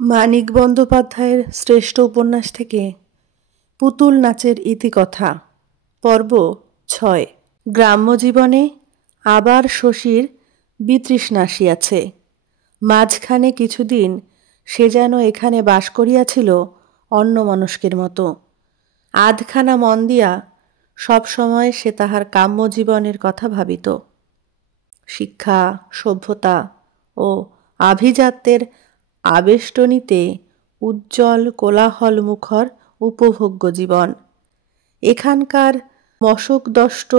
মানিক বন্দ্যোপাধ্যায়ের শ্রেষ্ঠ উপন্যাস থেকে পুতুল নাচের ইতিকথা পর্ব ৬। গ্রাম্য জীবনে আবার শশীর বিতৃষ্ণা আসিয়াছে। মাঝখানে কিছুদিন সে যেন এখানে বাস করিয়াছিল অন্যমনস্কের মতো। আধখানা মন দিয়া সবসময় সে তাহার কাম্য জীবনের কথা ভাবিত। শিক্ষা, সভ্যতা ও আভিজাত্যের আবেষ্টনীতে উজ্জ্বল কোলাহলমুখর উপভোগ্য জীবন। এখানকার মশকদষ্ট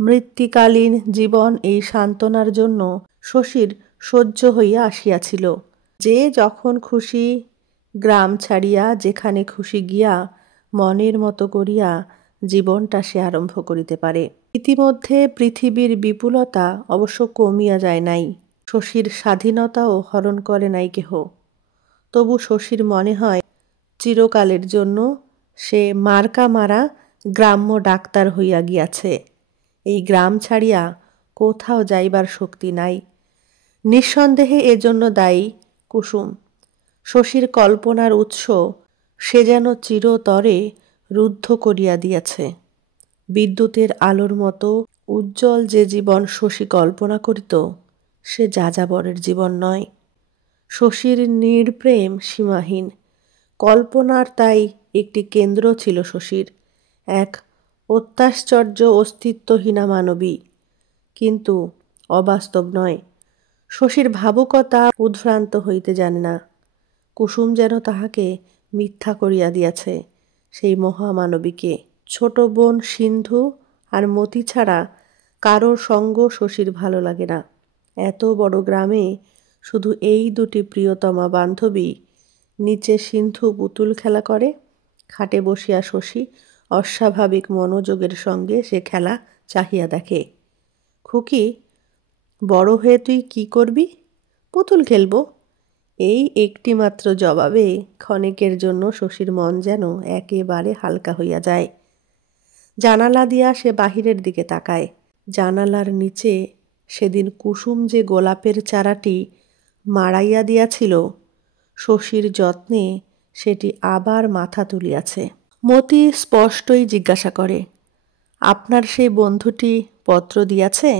মৃত্তিকালীন জীবন এই সান্ত্বনার জন্য শশীর সহ্য হইয়া আসিয়াছিল। যে যখন খুশি গ্রাম ছাড়িয়া যেখানে খুশি গিয়া মনের মতো করিয়া জীবনটা সে আরম্ভ করিতে পারে। ইতিমধ্যে পৃথিবীর বিপুলতা অবশ্য কমিয়া যায় নাই, শশীর স্বাধীনতাও হরণ করে নাই কেহ। তবু শশীর মনে হয় চিরকালের জন্য সে মার্কা মারা গ্রাম্য ডাক্তার হইয়া গিয়াছে। এই গ্রাম ছাড়িয়া কোথাও যাইবার শক্তি নাই। নিঃসন্দেহে এজন্য দায়ী কুসুম। শশীর কল্পনার উৎস সে যেন চিরতরে রুদ্ধ করিয়া দিয়াছে। বিদ্যুতের আলোর মতো উজ্জ্বল যে জীবন শশী কল্পনা করিত, সে যাযাবরের জীবন নয়। শশীর নির্প্রেম সীমাহীন। কল্পনার তাই একটি কেন্দ্র ছিল শশীর, এক অত্যাশ্চর্য অস্তিত্বহীনা মানবী, কিন্তু অবাস্তব নয়। শশীর ভাবুকতা উদ্ভ্রান্ত হইতে জানে না। কুসুম যেন তাহাকে মিথ্যা করিয়া দিয়াছে সেই মহামানবীকে। ছোট বোন সিন্ধু আর মতি ছাড়া কারোর সঙ্গ শশীর ভালো লাগে না। এত বড় গ্রামে শুধু এই দুটি প্রিয়তমা বান্ধবী। নিচে সিন্ধু পুতুল খেলা করে, খাটে বসিয়া শশী অস্বাভাবিক মনোযোগের সঙ্গে সে খেলা চাহিয়া দেখে। খুকি, বড় হয়ে তুই কি করবি? পুতুল খেলব। এই একটি মাত্র জবাবে ক্ষণেকের জন্য শশীর মন যেন একেবারে হালকা হইয়া যায়। জানালা দিয়া সে বাহিরের দিকে তাকায়। জানালার নিচে সেদিন কুসুম যে গোলাপের চারাটি মাড়াইয়া দিয়াছিল, শশীর যত্নে সেটি আবার মাথা তুলিয়াছে। মতি স্পষ্টই জিজ্ঞাসা করে, আপনার সেই বন্ধুটি পত্র দিয়াছে?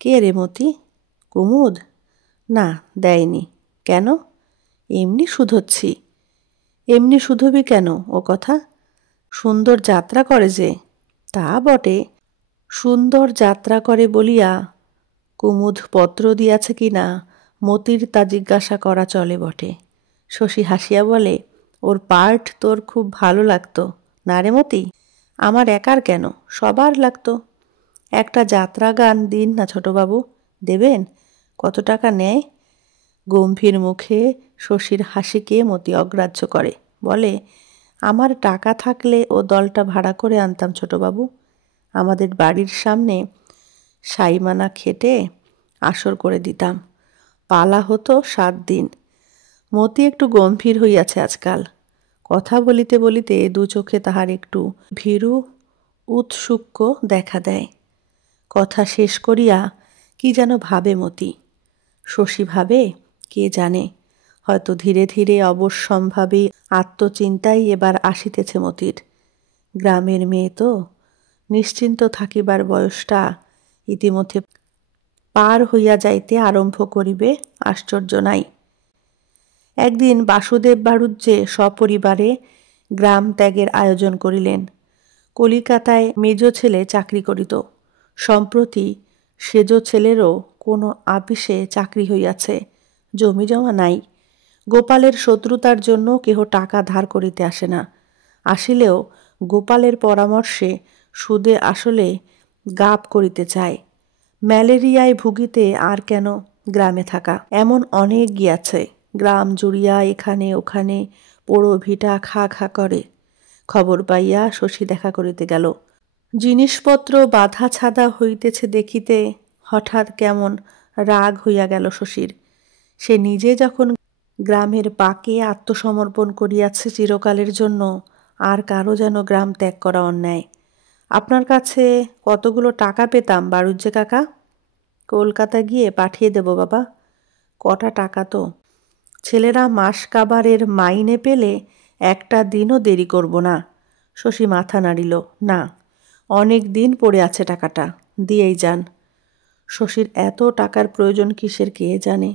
কে রে মতি? কুমুদ? না, দেয়নি। কেন? এমনি শুধোচ্ছি। এমনি শুধোবি কেন ও কথা? সুন্দর যাত্রা করে যে। তা বটে, সুন্দর যাত্রা করে বলিয়া কুমুদ পত্র দিয়াছে কি না মতির তা জিজ্ঞাসা করা চলে বটে। শশী হাসিয়া বলে, ওর পার্ট তোর খুব ভালো লাগতো না রে মতি? আমার একার কেন, সবার লাগতো। একটা যাত্রা গান দিন না ছোটবাবু। দেবেন? কত টাকা নেয়? গম্ভীর মুখে শশীর হাসিকে মতি অগ্রাহ্য করে, বলে, আমার টাকা থাকলে ও দলটা ভাড়া করে আনতাম ছোটবাবু। আমাদের বাড়ির সামনে সাইমানা খেটে আসর করে দিতাম। পালা হতো 7 দিন। মতি একটু গম্ভীর হইয়াছে আজকাল। কথা বলিতে বলিতে দু চোখে তাহার একটু ভীরু উৎসুক্য দেখা দেয়। কথা শেষ করিয়া কি যেন ভাবে মতি। শশী ভাবে, কে জানে, হয়তো ধীরে ধীরে অবশ্যম্ভাবী আত্মচিন্তাই এবার আসিতেছে মতির। গ্রামের মেয়ে তো, নিশ্চিন্ত থাকিবার বয়সটা ইতিমধ্যে পার হইয়া যাইতে আরম্ভ করিবে, আশ্চর্য নাই। একদিন বাসুদেব বাড়ুজ্যে সপরিবারে গ্রাম ত্যাগের আয়োজন করিলেন। কলিকাতায় মেজ ছেলে চাকরি করিত। সম্প্রতি সেজ ছেলেরও কোনো আপিসে চাকরি হইয়াছে, জমি জমা নাই। গোপালের শত্রুতার জন্য কেহ টাকা ধার করিতে আসে না। আসিলেও গোপালের পরামর্শে সুদে আসলে গাপ করিতে চায়। ম্যালেরিয়ায় ভুগিতে আর কেন গ্রামে থাকা? এমন অনেক গিয়াছে। গ্রাম জুড়িয়া এখানে ওখানে পোড়ো ভিটা খা খা করে। খবর পাইয়া শশী দেখা করিতে গেল। জিনিসপত্র বাঁধা ছাদা হইতেছে দেখিতে হঠাৎ কেমন রাগ হইয়া গেল শশীর। সে নিজে যখন গ্রামের পাকে আত্মসমর্পণ করিয়াছে চিরকালের জন্য, আর কারো যেন গ্রাম ত্যাগ করা অন্যায়। আপনার কাছে কতগুলো টাকা পেতাম বাড়ুজ্যে কাকা? কলকাতা গিয়ে পাঠিয়ে দেব বাবা। কটা টাকা তো? ছেলেরা মাস কাবারের মাইনে পেলে একটা দিনও দেরি করব না। শশী মাথা নাড়িল। না, অনেক দিন পড়ে আছে টাকাটা, দিয়েই যান। শশীর এত টাকার প্রয়োজন কিসের কে জানে।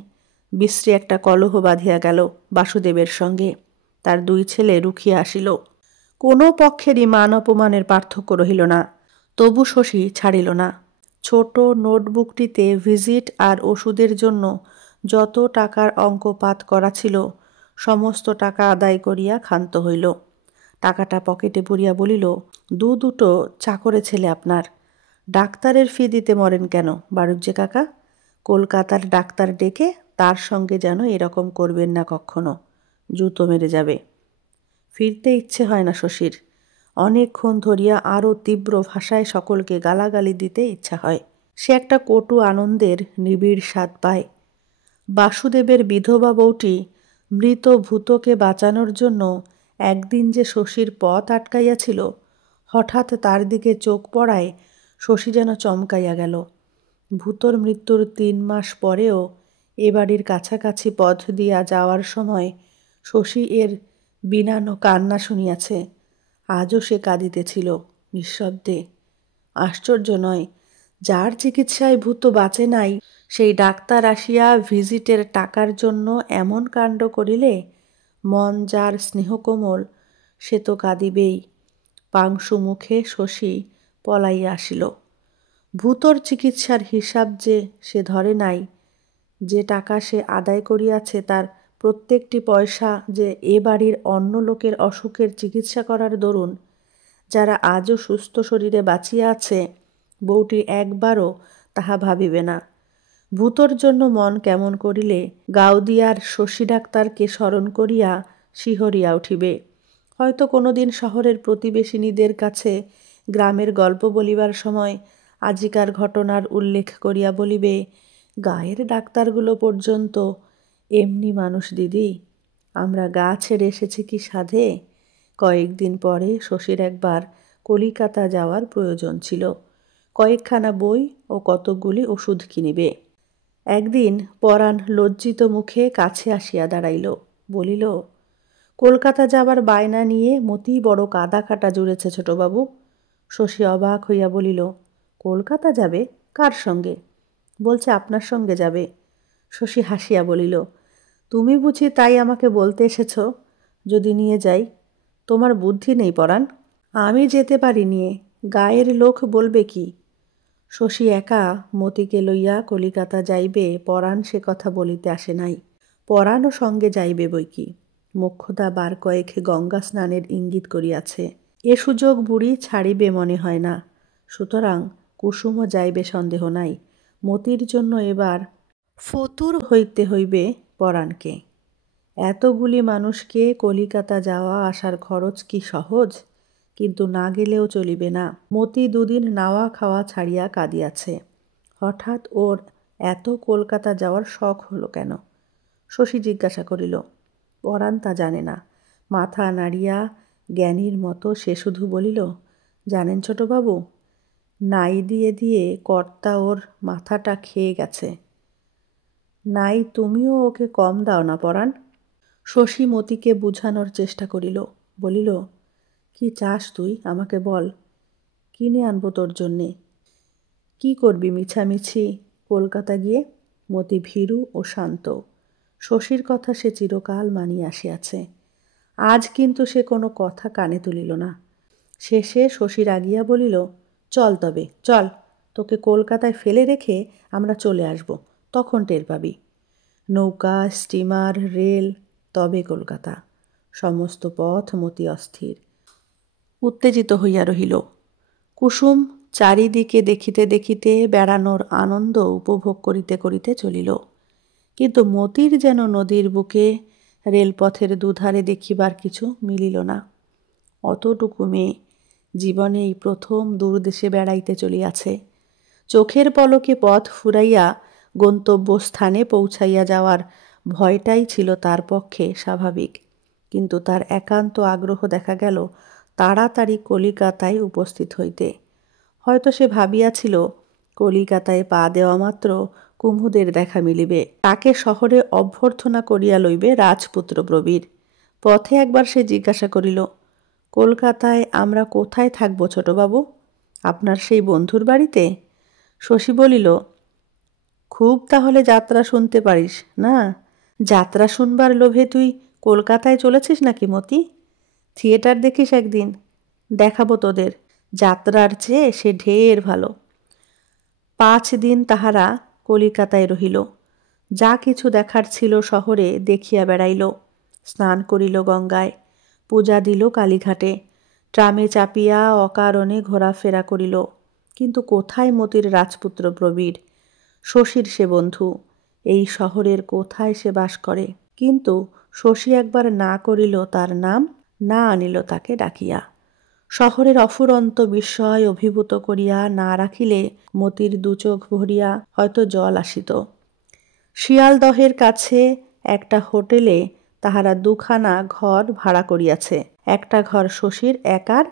বিশ্রী একটা কলহ বাঁধিয়া গেল বাসুদেবের সঙ্গে। তার দুই ছেলে রুখিয়া আসিল। কোনো পক্ষেরই মান অপমানের পার্থক্য রহিল না। তবু শশী ছাড়িল না। ছোট নোটবুকটিতে ভিজিট আর ওষুধের জন্য যত টাকার অঙ্কপাত করা ছিল সমস্ত টাকা আদায় করিয়া ক্ষান্ত হইল। টাকাটা পকেটে পুরিয়া বলিল, দুটো চাকরে ছেলে আপনার। ডাক্তারের ফি দিতে মরেন কেন বাড়ুজ্জে কাকা? কলকাতার ডাক্তার ডেকে তার সঙ্গে যেন এরকম করবেন না কখনো, জুতো মেরে যাবে। ফিরতে ইচ্ছে হয় না শশীর। অনেকক্ষণ ধরিয়া আরও তীব্র ভাষায় সকলকে গালাগালি দিতে ইচ্ছা হয়। সে একটা কটু আনন্দের নিবিড় স্বাদ পায়। বাসুদেবের বিধবা বউটি মৃত ভূতকে বাঁচানোর জন্য একদিন যে শশীর পথ আটকাইয়াছিল, হঠাৎ তার দিকে চোখ পড়ায় শশী যেন চমকাইয়া গেল। ভূতর মৃত্যুর 3 মাস পরেও এ বাড়ির কাছাকাছি পথ দিয়া যাওয়ার সময় শশী এর বিনানো কান্না শুনিয়াছে। আজও সে কাঁদিতেছিল নিঃশব্দে। আশ্চর্য নয়, যার চিকিৎসায় ভূত বাঁচে নাই সেই ডাক্তার আসিয়া ভিজিটের টাকার জন্য এমন কাণ্ড করিলে মন যার স্নেহকোমল সে তো কাঁদিবেই। পাংশু মুখে শশী পলাইয়া আসিল। ভূতর চিকিৎসার হিসাব যে সে ধরে নাই, যে টাকা সে আদায় করিয়াছে তার প্রত্যেকটি পয়সা যে এ বাড়ির অন্য লোকের অসুখের চিকিৎসা করার দরুন যারা আজও সুস্থ শরীরে বাঁচিয়া আছে, বউটি একবারও তাহা ভাবিবে না। ভূতর জন্য মন কেমন করিলে গাউদিয়ার শশী ডাক্তারকে স্মরণ করিয়া শিহরিয়া উঠিবে। হয়তো কোনোদিন শহরের প্রতিবেশিনীদের কাছে গ্রামের গল্প বলিবার সময় আজিকার ঘটনার উল্লেখ করিয়া বলিবে, গায়ের ডাক্তারগুলো পর্যন্ত এমনি মানুষ দিদি, আমরা গা ছেড়ে এসেছি কি সাধে। কয়েকদিন পরে শশীর একবার কলিকাতা যাওয়ার প্রয়োজন ছিল। কয়েকখানা বই ও কতকগুলি ওষুধ কিনিবে। একদিন পরাণ লজ্জিত মুখে কাছে আসিয়া দাঁড়াইল। বলিল, কলকাতা যাবার বায়না নিয়ে মতি বড় কাদা কাটা জুড়েছে ছোটবাবু। শশী অবাক হইয়া বলিল, কলকাতা যাবে? কার সঙ্গে? বলছে আপনার সঙ্গে যাবে। শশী হাসিয়া বলিল, তুমি বুঝি তাই আমাকে বলতে এসেছ যদি নিয়ে যাই? তোমার বুদ্ধি নেই পরাণ। আমি যেতে পারি নিয়ে, গায়ের লোক বলবে কি? শশী একা মতিকে লইয়া কলিকাতা যাইবে পরাণ সে কথা বলিতে আসে নাই। পরাণও সঙ্গে যাইবে বই কি। মোক্ষদা বার কয়েক গঙ্গা স্নানের ইঙ্গিত করিয়াছে। এ সুযোগ বুড়ি ছাড়িবে মনে হয় না। সুতরাং কুসুমও যাইবে সন্দেহ নাই। মতির জন্য এবার ফতুর হইতে হইবে পরাণকে। এতগুলি মানুষকে কলিকাতা যাওয়া আসার খরচ কি সহজ? কিন্তু না গেলেও চলিবে না। মতি 2 দিন নাওয়া খাওয়া ছাড়িয়া কাঁদিয়াছে। হঠাৎ ওর এত কলকাতা যাওয়ার শখ হলো কেন? শশী জিজ্ঞাসা করিল। পরাণ তা জানে না। মাথা নাড়িয়া জ্ঞানীর মতো সে শুধু বলিল, জানেন ছোটবাবু, নাই দিয়ে দিয়ে কর্তা ওর মাথাটা খেয়ে গেছে। নাই তুমিও ওকে কম দাও না পরাণ। শশী মতিকে বুঝানোর চেষ্টা করিল। বলিল, কি চাস তুই আমাকে বল, কিনে আনবো তোর জন্যে। কি করবি মিছামিছি কলকাতা গিয়ে? মতি ভীরু ও শান্ত। শশীর কথা সে চিরকাল মানিয়া আসিয়াছে। আজ কিন্তু সে কোনো কথা কানে তুলিল না। শেষে শশী রাগিয়া বলিল, চল তবে চল, তোকে কলকাতায় ফেলে রেখে আমরা চলে আসব, তখন টের পাবি। নৌকা, স্টিমার, রেল, তবে কলকাতা। সমস্ত পথ মতি অস্থির, উত্তেজিত হইয়া রহিল। কুসুম চারিদিকে দেখিতে দেখিতে বেড়ানোর আনন্দ উপভোগ করিতে করিতে চলিল। কিন্তু মতির যেন নদীর বুকে রেলপথের দুধারে দেখিবার কিছু মিলিল না। অতটুকু মেয়ে জীবনে এই প্রথম দূরদেশে বেড়াইতে চলিয়াছে। চোখের পলকে পথ ফুরাইয়া গন্তব্যস্থানে পৌঁছাইয়া যাওয়ার ভয়টাই ছিল তার পক্ষে স্বাভাবিক। কিন্তু তার একান্ত আগ্রহ দেখা গেল তাড়াতাড়ি কলিকাতায় উপস্থিত হইতে। হয়তো সে ভাবিয়াছিল কলিকাতায় পা দেওয়া মাত্র কুমুদের দেখা মিলিবে। তাকে শহরে অভ্যর্থনা করিয়া লইবে রাজপুত্র প্রবীর। পথে একবার সে জিজ্ঞাসা করিল, কলকাতায় আমরা কোথায় থাকবো ছোটবাবু? আপনার সেই বন্ধুর বাড়িতে? শশী বলিল, খুব তাহলে যাত্রা শুনতে পারিস না? যাত্রা শুনবার লোভে তুই কলকাতায় চলেছিস নাকি মতি? থিয়েটার দেখিস একদিন, দেখাবো তোদের। যাত্রার চেয়ে সে ঢের ভালো। 5 দিন তাহারা কলিকাতায় রহিল। যা কিছু দেখার ছিল শহরে দেখিয়া বেড়াইল। স্নান করিল গঙ্গায়, পূজা দিল কালীঘাটে, ট্রামে চাপিয়া অকারণে ঘোরাফেরা করিল। কিন্তু কোথায় মতির রাজপুত্র প্রবীর? শশীর সে বন্ধু, এই শহরের কোথায় সে বাস করে? কিন্তু শশী একবার না করিল তার নাম, না আনিল তাকে ডাকিয়া। শহরের অফুরন্ত বিস্ময় অভিভূত করিয়া না রাখিলে মতির দুচোখ ভরিয়া হয়তো জল আসিত। শিয়ালদহের কাছে একটা হোটেলে তাহারা 2খানা ঘর ভাড়া করিয়াছে। একটা ঘর শশীর একার।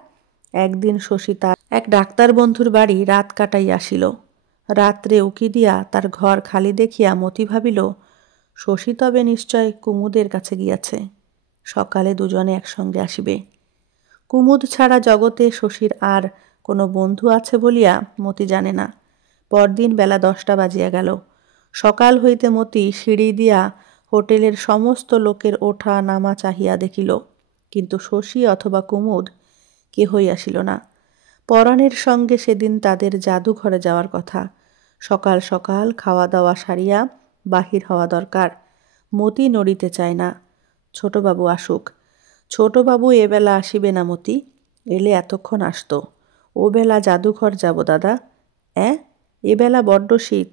একদিন শশী তার এক ডাক্তার বন্ধুর বাড়ি রাত কাটাইয়া আসিল। রাত্রে উকি দিয়া তার ঘর খালি দেখিয়া মতি ভাবিল, শশী তবে নিশ্চয় কুমুদের কাছে গিয়াছে। সকালে দুজনে একসঙ্গে আসিবে। কুমুদ ছাড়া জগতে শশীর আর কোনো বন্ধু আছে বলিয়া মতি জানে না। পরদিন বেলা 10টা বাজিয়া গেল। সকাল হইতে মতি সিঁড়ি দিয়া হোটেলের সমস্ত লোকের ওঠা নামা চাহিয়া দেখিল, কিন্তু শশী অথবা কুমুদ কেহই আসিল না। পরাণের সঙ্গে সেদিন তাদের জাদুঘরে যাওয়ার কথা। সকাল সকাল খাওয়া দাওয়া সারিয়া বাহির হওয়া দরকার। মতি নড়িতে চায় না। ছোটবাবু আসুক। ছোটবাবু এবেলা আসিবে না মতি, এলে এতক্ষণ আসত। ও বেলা জাদুঘর যাব দাদা। এবেলা বড্ড শীত।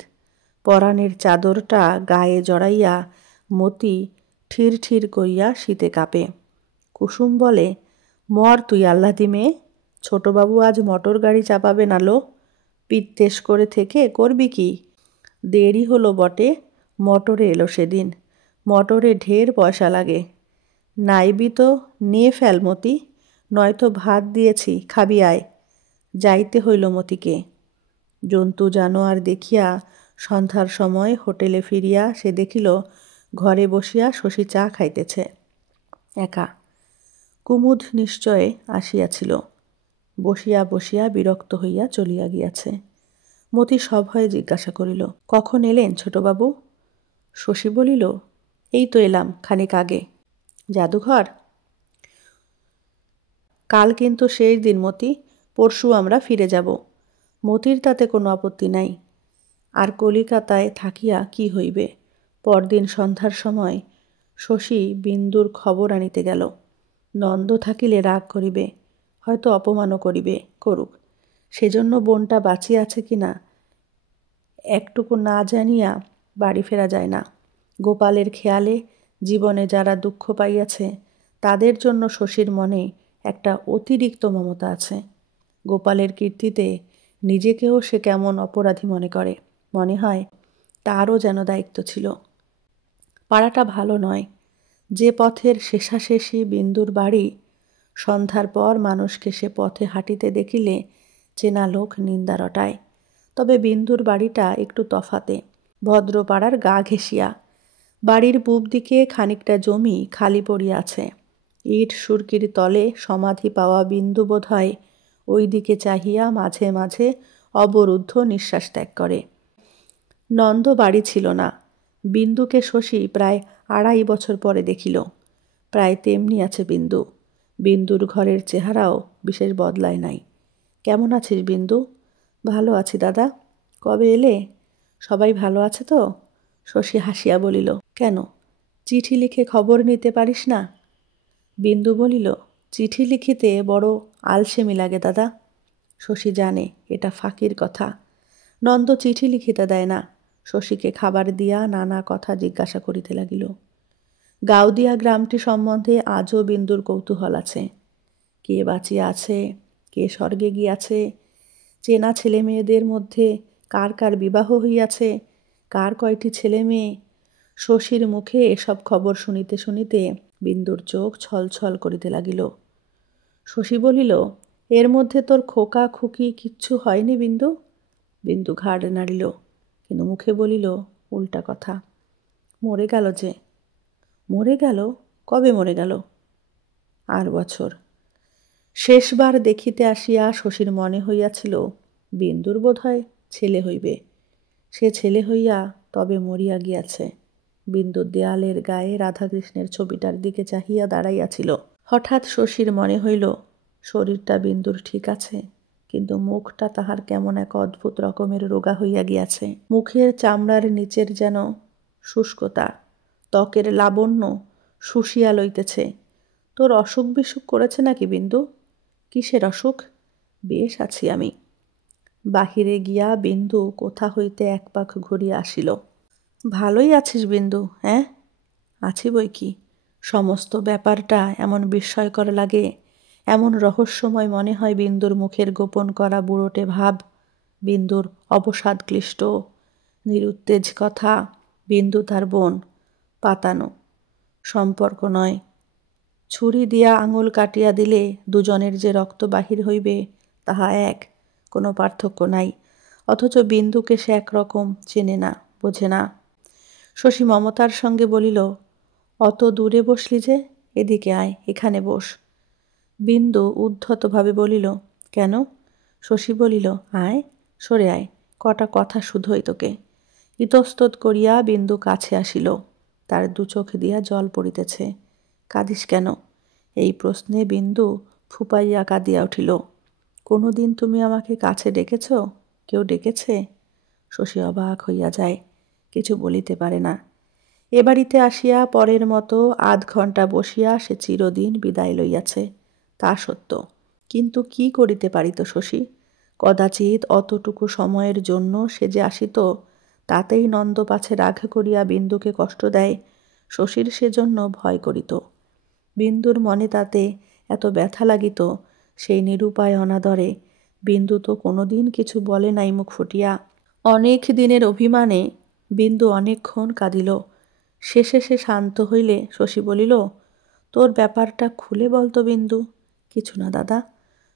পরাণের চাদরটা গায়ে জড়াইয়া মতি ঠির ঠির করিয়া শীতে কাঁপে। কুসুম বলে, মর তুই আহ্লাদি মেয়ে, ছোটবাবু আজ মোটর গাড়ি চাপাবে না লো। পিত্তেশ করে থেকে করবি কি? দেরি হলো বটে, মোটরে এলো সেদিন। মোটরে ঢের পয়সা লাগে। নাইবি তো নিয়ে ফেল মতি, নয়তো ভাত দিয়েছি, খাবি আয়। যাইতে হইল মতিকে। জন্তু জানোয়ার দেখিয়া সন্ধ্যার সময় হোটেলে ফিরিয়া সে দেখিল ঘরে বসিয়া শশী চা খাইতেছে একা। কুমুদ নিশ্চয় আসিয়াছিল। বসিয়া বসিয়া বিরক্ত হইয়া চলিয়া গিয়াছে। মতি সভয়ে জিজ্ঞাসা করিল, কখন এলেন ছোটবাবু? শশী বলিল, এই তো এলাম খানিক আগে। জাদুঘর? কাল কিন্তু শেষ দিন মতি, পরশু আমরা ফিরে যাব। মতির তাতে কোনো আপত্তি নাই। আর কলিকাতায় থাকিয়া কি হইবে? পরদিন সন্ধ্যার সময় শশী বিন্দুর খবর আনিতে গেল। নন্দ থাকিলে রাগ করিবে, হয়তো অপমানও করিবে, করুক। সেজন্য বোনটা বাঁচিয়া আছে কিনা একটুকু না জানিয়া বাড়ি ফেরা যায় না। গোপালের খেয়ালে জীবনে যারা দুঃখ পাইয়াছে তাদের জন্য শশীর মনে একটা অতিরিক্ত মমতা আছে। গোপালের কীর্তিতে নিজেকেও সে কেমন অপরাধী মনে করে। মনে হয় তারও যেন দায়িত্ব ছিল। পাড়াটা ভালো নয়। যে পথের শেষাশেষি বিন্দুর বাড়ি, সন্ধ্যার পর মানুষকে সে পথে হাঁটিতে দেখিলে চেনা লোক নিন্দা রটায়। তবে বিন্দুর বাড়িটা একটু তফাতে, ভদ্রপাড়ার গা ঘেঁষিয়া। বাড়ির পূব দিকে খানিকটা জমি খালি পড়িয়া আছে। ইট সুরকির তলে সমাধি পাওয়া বিন্দু বোধ হয় ওই দিকে চাহিয়া মাঝে মাঝে অবরুদ্ধ নিঃশ্বাস ত্যাগ করে। নন্দ বাড়ি ছিল না। বিন্দুকে শশী প্রায় 2.5 বছর পরে দেখিল। প্রায় তেমনি আছে বিন্দু। বিন্দুর ঘরের চেহারাও বিশেষ বদলায় নাই। কেমন আছিস বিন্দু? ভালো আছি দাদা। কবে এলে? সবাই ভালো আছে তো? শশী হাসিয়া বলিল, কেন, চিঠি লিখে খবর নিতে পারিস না? বিন্দু বলিল, চিঠি লিখিতে বড় আলসেমি লাগে দাদা। শশী জানে এটা ফাঁকির কথা। নন্দ চিঠি লিখিতে দেয় না। শশীকে খাবার দিয়া নানা কথা জিজ্ঞাসা করিতে লাগিল। গাউদিয়া গ্রামটি সম্বন্ধে আজও বিন্দুর কৌতূহল আছে। কে বাঁচিয়া আছে, কে স্বর্গে গিয়াছে, চেনা ছেলে মেয়েদের মধ্যে কার কার বিবাহ হইয়াছে, কার কয়টি ছেলে মেয়ে। শশীর মুখে এসব খবর শুনিতে শুনিতে বিন্দুর চোখ ছলছল করিতে লাগিল। শশী বলিল, এর মধ্যে তোর খোকা খুকি কিচ্ছু হয়নি বিন্দু? বিন্দু ঘাড় নাড়িল। কিন্তু মুখে বলিল উল্টা কথা। মরে গেল যে। মরে গেল? কবে মরে গেল? আর বছর। শেষবার দেখিতে আসিয়া শশীর মনে হইয়াছিল বিন্দুর বোধ হয় ছেলে হইবে। সে ছেলে হইয়া তবে মরিয়া গিয়াছে। বিন্দু দেয়ালের গায়ে রাধাকৃষ্ণের ছবিটার দিকে চাহিয়া দাঁড়াইয়াছিল। হঠাৎ শশীর মনে হইল শরীরটা বিন্দুর ঠিক আছে, কিন্তু মুখটা তাহার কেমন এক অদ্ভুত রকমের রোগা হইয়া গিয়াছে। মুখের চামড়ার নিচের যেন শুষ্কতা, ত্বকের লাবণ্য শুষিয়া লইতেছে। তোর অসুখ বিসুখ করেছে নাকি বিন্দু? কিসের অসুখ? বেশ আছি আমি। বাহিরে গিয়া বিন্দু কোথা হইতে এক পাক ঘুরিয়া আসিল। ভালোই আছিস বিন্দু? হ্যাঁ, আছি বই কি। সমস্ত ব্যাপারটা এমন বিস্ময়কর লাগে, এমন রহস্যময় মনে হয় বিন্দুর মুখের গোপন করা বুড়োটে ভাব, বিন্দুর অবসাদ ক্লিষ্ট নিরুত্তেজ কথা। বিন্দু তার বোন, পাতানো। সম্পর্ক নয়। ছুরি দিয়া আঙুল কাটিয়া দিলে দুজনের যে রক্ত বাহির হইবে তাহা এক, কোনো পার্থক্য নাই। অথচ বিন্দুকে সে একরকম চেনে না, বোঝে না। শশী মমতার সঙ্গে বলিল, অত দূরে বসলি যে, এদিকে আয়, এখানে বস। বিন্দু উদ্ধতভাবে বলিল, কেন? শশী বলিল, আয়, সরে আয়, কটা কথা শুধোই তোকে। ইতস্তত করিয়া বিন্দু কাছে আসিল। তার দু চোখ দিয়া জল পড়িতেছে। কাঁদিস কেন? এই প্রশ্নে বিন্দু ফুপাইয়া কাঁদিয়া উঠিল। কোনো দিন তুমি আমাকে কাছে ডেকেছ? কেউ ডেকেছে? শশী অবাক হইয়া যায়, কিছু বলিতে পারে না। এ বাড়িতে আসিয়া পরের মতো আধ ঘণ্টা বসিয়া সে চিরদিন বিদায় লইয়াছে, তা সত্য। কিন্তু কি করিতে পারিত শশী? কদাচিৎ অতটুকু সময়ের জন্য সে যে আসিত, তাতেই নন্দ পাছে রাগ করিয়া বিন্দুকে কষ্ট দেয়, শশীর সেজন্য ভয় করিত। বিন্দুর মনে তাতে এত ব্যথা লাগিত, সেই নিরুপায় অনাদরে। বিন্দু তো কোনোদিন কিছু বলে নাই মুখ ফুটিয়া। অনেক দিনের অভিমানে বিন্দু অনেকক্ষণ কাঁদিল। শেষে সে শান্ত হইলে শশী বলিল, তোর ব্যাপারটা খুলে বলতো বিন্দু। কিছু না দাদা।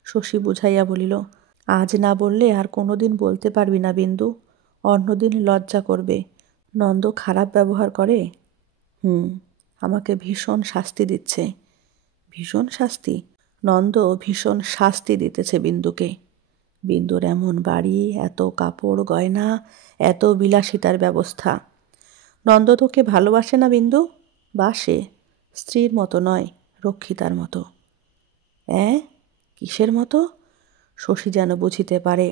শশী বুঝাইয়া বলিল, আজ না বললে আর কোনোদিন বলতে পারবি না বিন্দু, অন্যদিন লজ্জা করবে। নন্দ খারাপ ব্যবহার করে। আমাকে ভীষণ শাস্তি দিচ্ছে। ভীষণ শাস্তি? নন্দ ভীষণ শাস্তি দিতেছে বিন্দুকে। বিন্দুর এমন বাড়ি, এত কাপড় গয়না, এত বিলাসিতার ব্যবস্থা। নন্দ তোকে ভালোবাসে না বিন্দু? বাসে, স্ত্রীর মতো নয়, রক্ষিতার মতো। কিসের মতো? শশী যেন বুঝিতে পারে।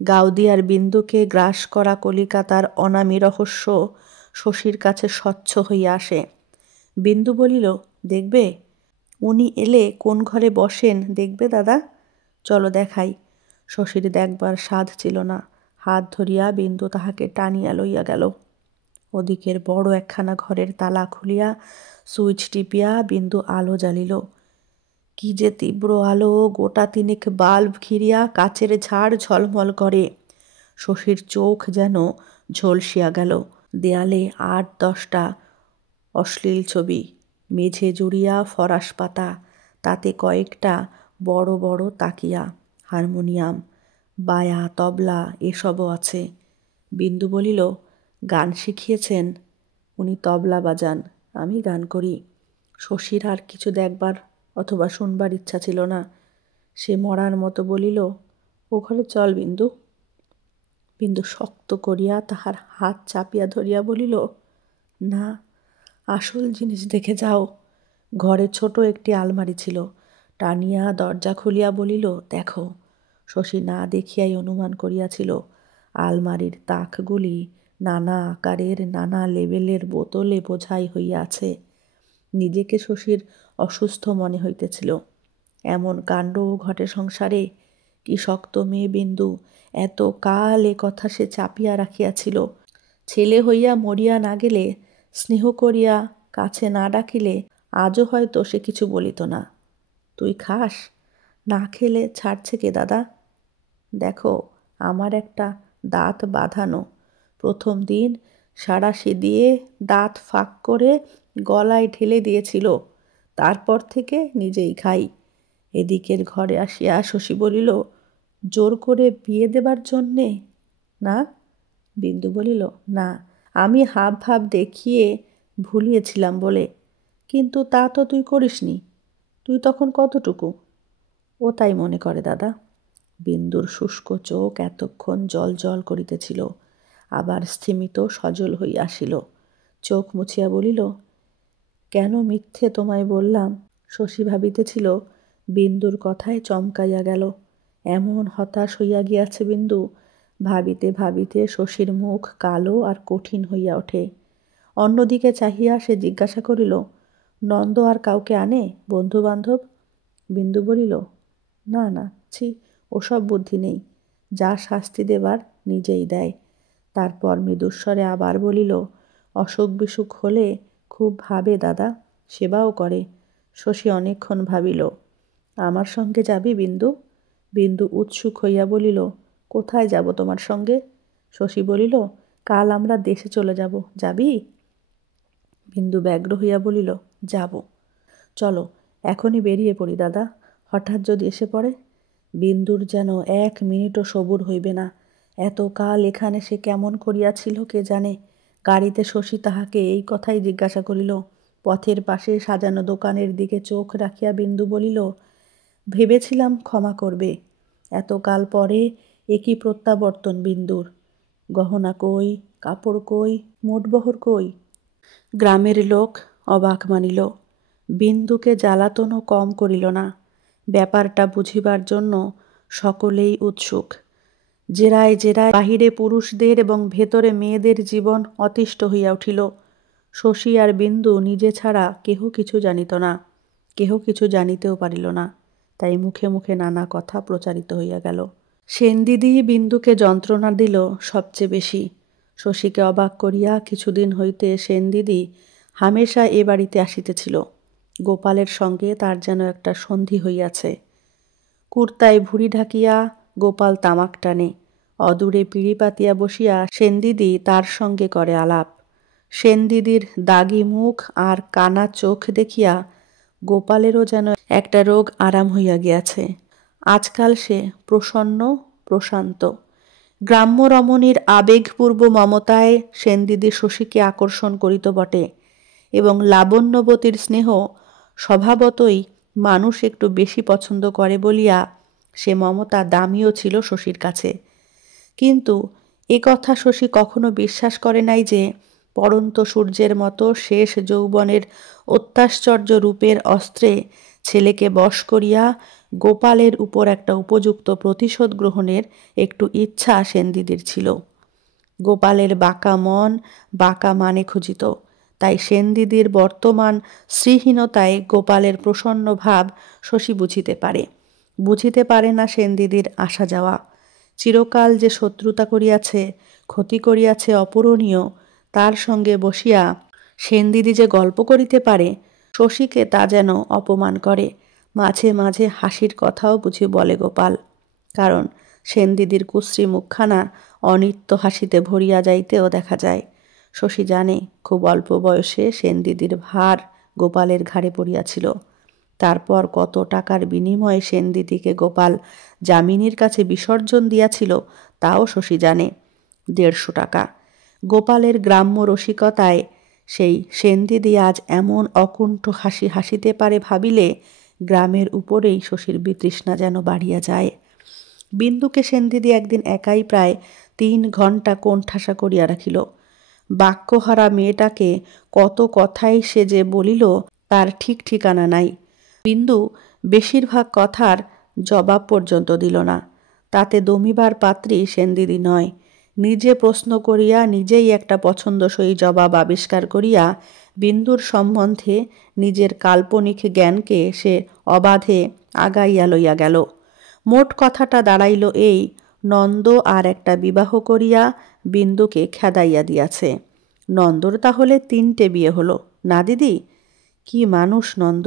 গাউদিয়ার বিন্দুকে গ্রাস করা কলিকাতার অনামী রহস্য শশীর কাছে স্বচ্ছ হইয়া আসে। বিন্দু বলিল, দেখবে? উনি এলে কোন ঘরে বসেন দেখবে দাদা? চলো দেখাই। শশীর দেখবার সাধ ছিল না। হাত ধরিয়া বিন্দু তাহাকে টানিয়া লইয়া গেল। ওদিকের বড় একখানা ঘরের তালা খুলিয়া সুইচ টিপিয়া বিন্দু আলো জ্বালিল। কি যে তীব্র আলো! গোটা তিনেক বাল্ব ঘিরিয়া কাচের ঝাড় ঝলমল করে। শশীর চোখ যেন ঝলসিয়া গেল। দেয়ালে ৮-১০টা অশ্লীল ছবি, মেঝে জুড়িয়া ফরাস পাতা, তাতে কয়েকটা বড় বড় তাকিয়া, হারমোনিয়াম, বায়া, তবলা এসবও আছে। বিন্দু বলিল, গান শিখিয়েছেন? উনি তবলা বাজান, আমি গান করি। শশীর আর কিছু দেখবার অথবা শুনবার ইচ্ছা ছিল না। সে মরার মতো বলিল, ও ঘরে চল বিন্দু। বিন্দু শক্ত করিয়া তাহার হাত চাপিয়া ধরিয়া বলিল, না, আসল জিনিস দেখে যাও। ঘরে ছোট একটি আলমারি ছিল। টানিয়া দরজা খুলিয়া বলিল, দেখো। শশী না দেখিয়াই অনুমান করিয়াছিল আলমারির তাকগুলি নানা আকারের, নানা লেবেলের বোতলে বোঝাই হইয়া আছে। নিজেকে শশীর অসুস্থ মনে হইতেছিল। এমন কাণ্ড ঘটে সংসারে! কি শক্ত মেয়ে বিন্দু! এত কাল এ কথা সে চাপিয়া রাখিয়াছিল। ছেলে হইয়া মরিয়া না গেলে, স্নেহ করিয়া কাছে না ডাকিলে আজও হয়তো সে কিছু বলিত না। তুই খাস? না খেলে ছাড়ছে কে দাদা? দেখো, আমার একটা দাঁত বাঁধানো। প্রথম দিন সাঁড়াশি দিয়ে দাঁত ফাঁক করে গলায় ঢেলে দিয়েছিল। তারপর থেকে নিজেই খাই। এদিকের ঘরে আসিয়া শশী বলিল, জোর করে বিয়ে দেবার জন্যে? না, বিন্দু বলিল, না, আমি হাব ভাব দেখিয়ে ভুলিয়েছিলাম বলে। কিন্তু তা তো তুই করিসনি। তুই তখন কতটুকু? ও তাই মনে করে দাদা। বিন্দুর শুষ্ক চোখ এতক্ষণ জল জল করিতেছিল, আবার স্থিমিত সজল হইয়া আসিল। চোখ মুছিয়া বলিল, কেন মিথ্যে তোমায় বললাম? শশী ভাবিতেছিল, বিন্দুর কথায় চমকাইয়া গেল। এমন হতাশ হইয়া গিয়াছে বিন্দু। ভাবিতে ভাবিতে শশীর মুখ কালো আর কঠিন হইয়া ওঠে। অন্যদিকে চাহিয়া সে জিজ্ঞাসা করিল, নন্দ আর কাউকে আনে, বন্ধু বান্ধব? বিন্দু বলিল, না না, ছি, ওসব বুদ্ধি নেই। যা শাস্তি দেবার নিজেই দেয়। তারপর মৃদুস্বরে আবার বলিল, অসুখ বিসুখ হলে খুব ভাবে দাদা, সেবাও করে। শশী অনেকক্ষণ ভাবিল। আমার সঙ্গে যাবি বিন্দু? বিন্দু উৎসুক হইয়া বলিল, কোথায় যাব তোমার সঙ্গে? শশী বলিল, কাল আমরা দেশে চলে যাব, যাবি? বিন্দু ব্যগ্র হইয়া বলিল, যাব। চলো, এখনই বেরিয়ে পড়ি দাদা। হঠাৎ যদি এসে পড়ে? বিন্দুর যেন 1 মিনিটও সবুর হইবে না। এতকাল এখানে সে কেমন করিয়াছিল কে জানে। গাড়িতে শশী তাহাকে এই কথাই জিজ্ঞাসা করিল। পথের পাশে সাজানো দোকানের দিকে চোখ রাখিয়া বিন্দু বলিল, ভেবেছিলাম ক্ষমা করবে। এতকাল পরে একই প্রত্যাবর্তন বিন্দুর। গহনা কই, কাপড় কই, মোটবহর কই? গ্রামের লোক অবাক মানিল। বিন্দুকে জ্বালাতনও কম করিল না। ব্যাপারটা বুঝিবার জন্য সকলেই উৎসুক। জেরায় জেরায় বাহিরে পুরুষদের এবং ভেতরে মেয়েদের জীবন অতিষ্ঠ হইয়া উঠিল। শশী আর বিন্দু নিজে ছাড়া কেহ কিছু জানিত না, কেহ কিছু জানিতেও পারিল না। তাই মুখে মুখে নানা কথা প্রচারিত হইয়া গেল। সেনদিদি বিন্দুকে যন্ত্রণা দিল সবচেয়ে বেশি। শশীকে অবাক করিয়া কিছুদিন হইতে সেনদিদি হামেশা এ বাড়িতে আসিতেছিল। গোপালের সঙ্গে তার যেন একটা সন্ধি হইয়াছে। কুর্তায় ভুঁড়ি ঢাকিয়া গোপাল তামাক টানে। অদূরে পিঁড়ি পাতিয়া বসিয়া সেনদিদি তার সঙ্গে করে আলাপ। সেনদিদির দাগি মুখ আর কানা চোখ দেখিয়া গোপালেরও যেন একটা রোগ আরাম হইয়া গিয়াছে। আজকাল সে প্রসন্ন, প্রশান্ত। গ্রাম্য রমণীর আবেগপূর্ব মমতায় সেনদিদি শশীকে আকর্ষণ করিত বটে, এবং লাবণ্যবতীর স্নেহ স্বভাবতই মানুষ একটু বেশি পছন্দ করে বলিয়া সে মমতা দামিও ছিল শশীর কাছে। কিন্তু এ কথা শশী কখনো বিশ্বাস করে নাই যে পড়ন্ত সূর্যের মতো শেষ যৌবনের অত্যাশ্চর্য রূপের অস্ত্রে ছেলেকে বশ করিয়া গোপালের উপর একটা উপযুক্ত প্রতিশোধ গ্রহণের একটু ইচ্ছা সেনদিদির ছিল। গোপালের বাঁকা মন বাঁকা মানে খুঁজিত। তাই সেনদিদির বর্তমান শ্রীহীনতায় গোপালের প্রসন্ন ভাব শশী বুঝিতে পারে। বুঝিতে পারে না সেনদিদির আসা যাওয়া। চিরকাল যে শত্রুতা করিয়াছে, ক্ষতি করিয়াছে অপূরণীয়, তার সঙ্গে বসিয়া সেনদিদি যে গল্প করিতে পারে, শশীকে তা যেন অপমান করে। মাঝে মাঝে হাসির কথাও বুঝি বলে গোপাল। কারণ সেনদিদির কুশ্রী মুখখানা অনিত্য হাসিতে ভরিয়া যাইতেও দেখা যায়। শশী জানে খুব অল্প বয়সে সেনদিদির ভার গোপালের ঘাড়ে পড়িয়াছিল। তারপর কত টাকার বিনিময়ে সেনদিদিকে গোপাল যামিনীর কাছে বিসর্জন দিয়াছিল তাও শশী জানে। 150 টাকা। গোপালের গ্রাম্য রসিকতায় সেই সেনদিদি আজ এমন অকুণ্ঠ হাসি হাসিতে পারে ভাবিলে গ্রামের উপরেই শশীর বিতৃষ্ণা যেন বাড়িয়া যায়। বিন্দুকে সেনদিদি একদিন একাই প্রায় 3 ঘণ্টা কোণঠাসা করিয়া রাখিল। বাক্যহারা মেয়েটাকে কত কথাই সে যে বলিল তার ঠিক ঠিকানা নাই। বিন্দু বেশিরভাগ কথার জবাব পর্যন্ত দিল না। তাতে দমিবার পাত্রী সেনদিদি নয়। নিজে প্রশ্ন করিয়া নিজেই একটা পছন্দসই জবাব আবিষ্কার করিয়া বিন্দুর সম্বন্ধে নিজের কাল্পনিক জ্ঞানকে সে অবাধে আগাইয়া লইয়া গেল। মোট কথাটা দাঁড়াইল এই, নন্দ আর একটা বিবাহ করিয়া বিন্দুকে খেদাইয়া দিয়াছে। নন্দর তাহলে 3টে বিয়ে হলো না দিদি? কি মানুষ নন্দ!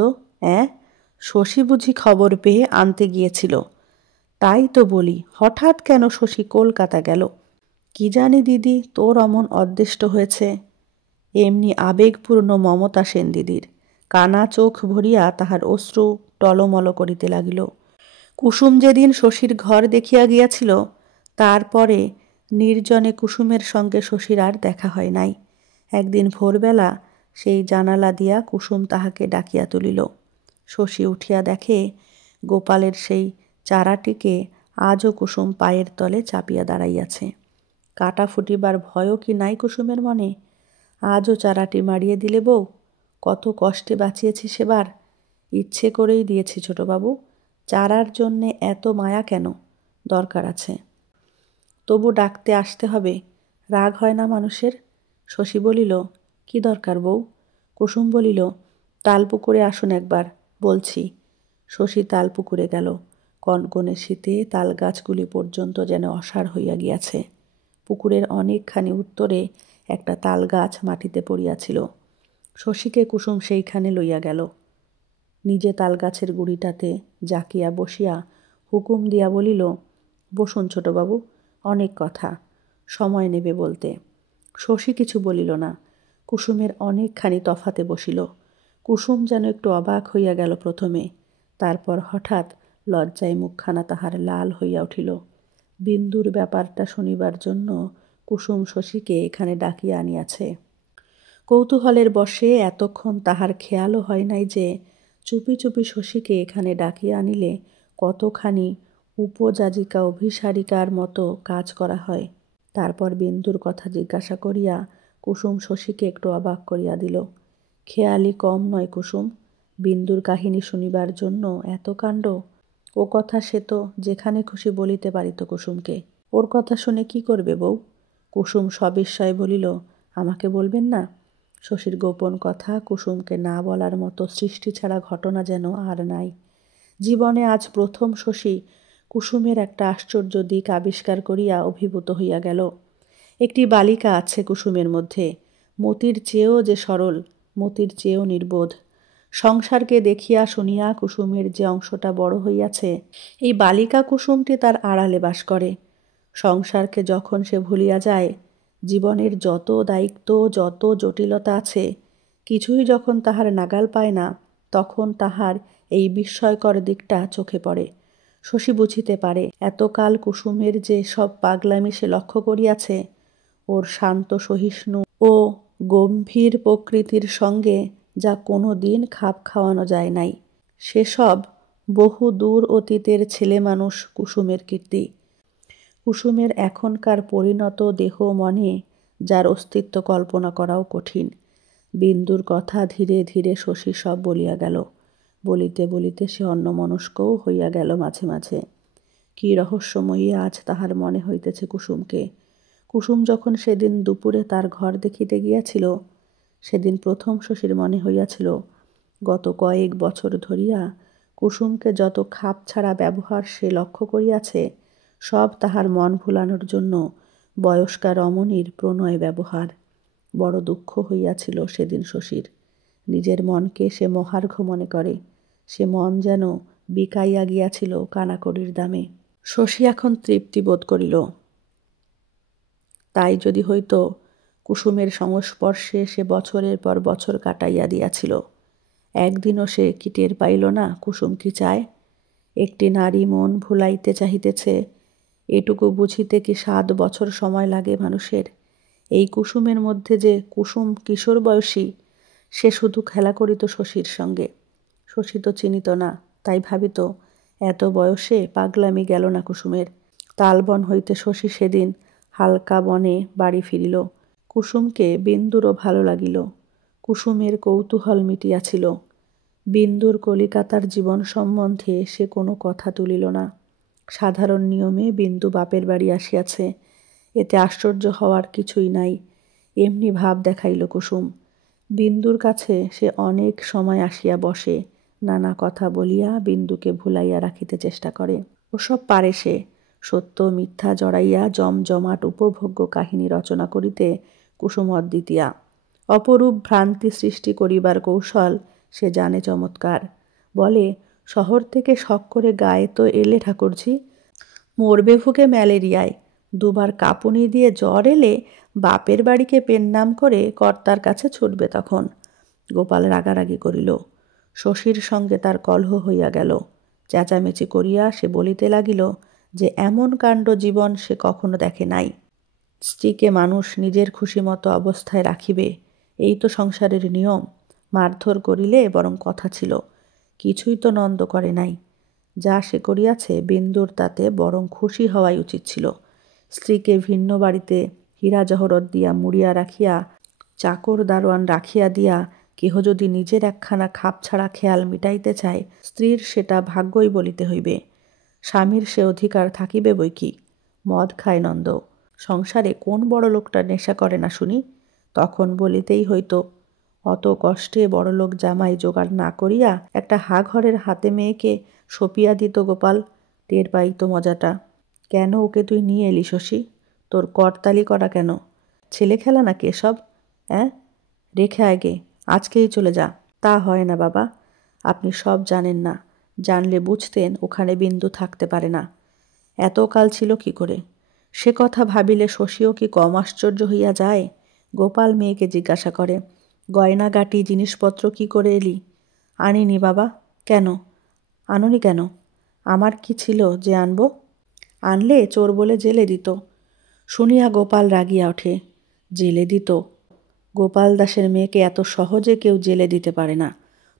শশী বুঝি খবর পেয়ে আনতে গিয়েছিল? তাই তো বলি, হঠাৎ কেন শশী কলকাতা গেল? কি জানি দিদি, তোর অমন অদৃষ্ট হয়েছে। এমনি আবেগপূর্ণ মমতা সেনদিদির। কানা চোখ ভরিয়া তাহার অশ্রু টলমল করিতে লাগিল। কুসুম যেদিন শশীর ঘর দেখিয়া গিয়াছিল, তারপরে নির্জনে কুসুমের সঙ্গে শশীর আর দেখা হয় নাই। একদিন ভোরবেলা সেই জানালা দিয়া কুসুম তাহাকে ডাকিয়া তুলিল। শশী উঠিয়া দেখে গোপালের সেই চারাটিকে আজও কুসুম পায়ের তলে চাপিয়া দাঁড়াইয়াছে। কাটা ফুটিবার ভয়ও কি নাই কুসুমের মনে? আজও চারাটি মারিয়ে দিলে বউ? কত কষ্টে বাঁচিয়েছি সেবার। ইচ্ছে করেই দিয়েছি ছোটবাবু। চারার জন্যে এত মায়া কেন? দরকার আছে, তবু ডাকতে আসতে হবে। রাগ হয় না মানুষের? শশী বলিল, কি দরকার বউ? কুসুম বলিল, তালপুকুরে আসুন একবার, বলছি। শশী তালপুকুরে গেল। কনকনে শীতে তাল গাছগুলি পর্যন্ত যেন অসাড় হইয়া গিয়াছে। পুকুরের অনেকখানি উত্তরে একটা তাল গাছ মাটিতে পড়িয়াছিল। শশীকে কুসুম সেইখানে লইয়া গেল। নিজে তাল গাছের গুড়িটাতে জাকিয়া বসিয়া হুকুম দিয়া বলিল, বসুন ছোটবাবু, অনেক কথা, সময় নেবে বলতে। শশী কিছু বলিল না। কুসুমের অনেকখানি তফাতে বসিল। কুসুম যেন একটু অবাক হইয়া গেল প্রথমে, তারপর হঠাৎ লজ্জায় মুখখানা তাহার লাল হইয়া উঠিল। বিন্দুর ব্যাপারটা শুনিবার জন্য কুসুম শশীকে এখানে ডাকিয়া আনিয়াছে। কৌতূহলের বশে এতক্ষণ তাহার খেয়ালও হয় নাই যে চুপি চুপি শশীকে এখানে ডাকিয়া আনিলে কতখানি উপযাজিকা অভিসারিকার মতো কাজ করা হয়। তারপর বিন্দুর কথা জিজ্ঞাসা করিয়া কুসুম শশীকে একটু অবাক করিয়া দিল। খেয়ালি কম নয় কুসুম, বিন্দুর কাহিনী শুনিবার জন্য এত কাণ্ড। ও কথা সে তো যেখানে খুশি বলিতে পারিত কুসুমকে। ওর কথা শুনে কি করবে বউ? কুসুম সবিস্ময়ে বলিল, আমাকে বলবেন না? শশীর গোপন কথা কুসুমকে না বলার মতো সৃষ্টি ছাড়া ঘটনা যেন আর নাই। জীবনে আজ প্রথম শশী কুসুমের একটা আশ্চর্য দিক আবিষ্কার করিয়া অভিভূত হইয়া গেল। একটি বালিকা আছে কুসুমের মধ্যে, মতির চেয়েও যে সরল, মতির চেয়েও নির্বোধ। সংসারকে দেখিয়া শুনিয়া কুসুমের যে অংশটা বড় হইয়াছে, এই বালিকা কুসুমটি তার আড়ালে বাস করে। সংসারকে যখন সে ভুলিয়া যায়, জীবনের যত দায়িত্ব, যত জটিলতা আছে, কিছুই যখন তাহার নাগাল পায় না, তখন তাহার এই বিস্ময়কর দিকটা চোখে পড়ে। শশী বুঝিতে পারে এতকাল কুসুমের যে সব পাগলামি সে লক্ষ্য করিয়াছে, ওর শান্ত সহিষ্ণু ও গম্ভীর প্রকৃতির সঙ্গে যা কোনো দিন খাপ খাওয়ানো যায় নাই, সেসব বহু দূর অতীতের ছেলে মানুষ কুসুমের কীর্তি। কুসুমের এখনকার পরিণত দেহ মনে যার অস্তিত্ব কল্পনা করাও কঠিন। বিন্দুর কথা ধীরে ধীরে শশী সব বলিয়া গেল। বলিতে বলিতে সে অন্যমনস্কও হইয়া গেল মাঝে মাঝে। কি রহস্যময়ী আজ তাহার মনে হইতেছে কুসুমকে। কুসুম যখন সেদিন দুপুরে তার ঘর দেখিতে গিয়াছিল, সেদিন প্রথম শশীর মনে হইয়াছিল গত কয়েক বছর ধরিয়া কুসুমকে যত খাপ ছাড়া ব্যবহার সে লক্ষ্য করিয়াছে, সব তাহার মন ভুলানোর জন্য বয়স্কা রমণীর প্রণয় ব্যবহার। বড় দুঃখ হইয়াছিল সেদিন শশীর। নিজের মনকে সে মহার্ঘ মনে করে। সে মন যেন বিকাইয়া গিয়াছিল কানাকড়ির দামে। শশী এখন তৃপ্তি বোধ করিল। তাই যদি হইত, কুসুমের সংস্পর্শে সে বছরের পর বছর কাটাইয়া দিয়াছিল। একদিনও সে কি টের পাইল না কুসুম কি চায়? একটি নারী মন ভুলাইতে চাহিতেছে, এটুকু বুঝিতে কি 7 বছর সময় লাগে মানুষের? এই কুসুমের মধ্যে যে কুসুম কিশোর বয়সী, সে শুধু খেলা করিত শশীর সঙ্গে। শশী তো চিনিত না, তাই ভাবিত এত বয়সে পাগলামি গেল না কুসুমের। তালবন হইতে শশী সেদিন হালকা বনে বাড়ি ফিরিল। কুসুমকে বিন্দুরও ভালো লাগিল। কুসুমের কৌতূহল মিটিয়াছিল। বিন্দুর কলিকাতার জীবন সম্বন্ধে সে কোনো কথা তুলিল না। সাধারণ নিয়মে বিন্দু বাপের বাড়ি আসিয়াছে, এতে আশ্চর্য হওয়ার কিছুই নাই, এমনি ভাব দেখাইল কুসুম। বিন্দুর কাছে সে অনেক সময় আসিয়া বসে, নানা কথা বলিয়া বিন্দুকে ভুলাইয়া রাখিতে চেষ্টা করে। ওসব পারে সে। সত্য মিথ্যা জড়াইয়া জমজমাট উপভোগ্য কাহিনী রচনা করিতে কুসুম অদ্বিতীয়া। অপরূপ ভ্রান্তি সৃষ্টি করিবার কৌশল সে জানে চমৎকার। বলে, শহর থেকে শখ করে গায়ে তো এলে ঠাকুরঝি, মরবে ভুগে ম্যালেরিয়ায়, 2 বার কাঁপুনি দিয়ে জ্বর এলে বাপের বাড়িকে পেন নাম করে কর্তার কাছে ছুটবে তখন। গোপাল রাগারাগি করিল। শশীর সঙ্গে তার কলহ হইয়া গেল। চেঁচামেচি করিয়া সে বলিতে লাগিল যে এমন কাণ্ড জীবন সে কখনো দেখে নাই। স্ত্রীকে মানুষ নিজের খুশি মতো অবস্থায় রাখিবে, এই তো সংসারের নিয়ম। মারধর করিলে বরং কথা ছিল, কিছুই তো নন্দ করে নাই। যা সে করিয়াছে বিন্দুর তাতে বরং খুশি হওয়াই উচিত ছিল। স্ত্রীকে ভিন্ন বাড়িতে হীরা জহরত দিয়া মুড়িয়া রাখিয়া, চাকর দারোয়ান রাখিয়া দিয়া কেহ যদি নিজের একখানা খাপ ছাড়া খেয়াল মিটাইতে চায়, স্ত্রীর সেটা ভাগ্যই বলিতে হইবে। স্বামীর সে অধিকার থাকিবে বই কি। মদ খায় নন্দ, সংসারে কোন বড় লোকটা নেশা করে না শুনি? তখন বলিতেই হইতো, অত কষ্টে বড়লোক জামাই জোগাড় না করিয়া একটা হা ঘরের হাতে মেয়েকে সপিয়া দিত গোপাল, টের পাইত মজাটা। কেন ওকে তুই নিয়ে এলি শশী? তোর করতালি করা কেন? ছেলে খেলা নাকি এসব? হ্যাঁ, রেখে আগে, আজকেই চলে যা। তা হয় না বাবা, আপনি সব জানেন না। জানলে বুঝতেন ওখানে বিন্দু থাকতে পারে না। এতকাল ছিল কি করে? সে কথা ভাবিলে শশীও কি কম আশ্চর্য হইয়া যায়। গোপাল মেয়েকে জিজ্ঞাসা করে, গয়নাগাটি জিনিসপত্র কি করে এলি? আনিনি বাবা। কেন আননি? কেন? আমার কি ছিল যে আনব? আনলে চোর বলে জেলে দিত। শুনিয়া গোপাল রাগিয়া ওঠে। জেলে দিত? গোপাল দাসের মেয়েকে এত সহজে কেউ জেলে দিতে পারে না।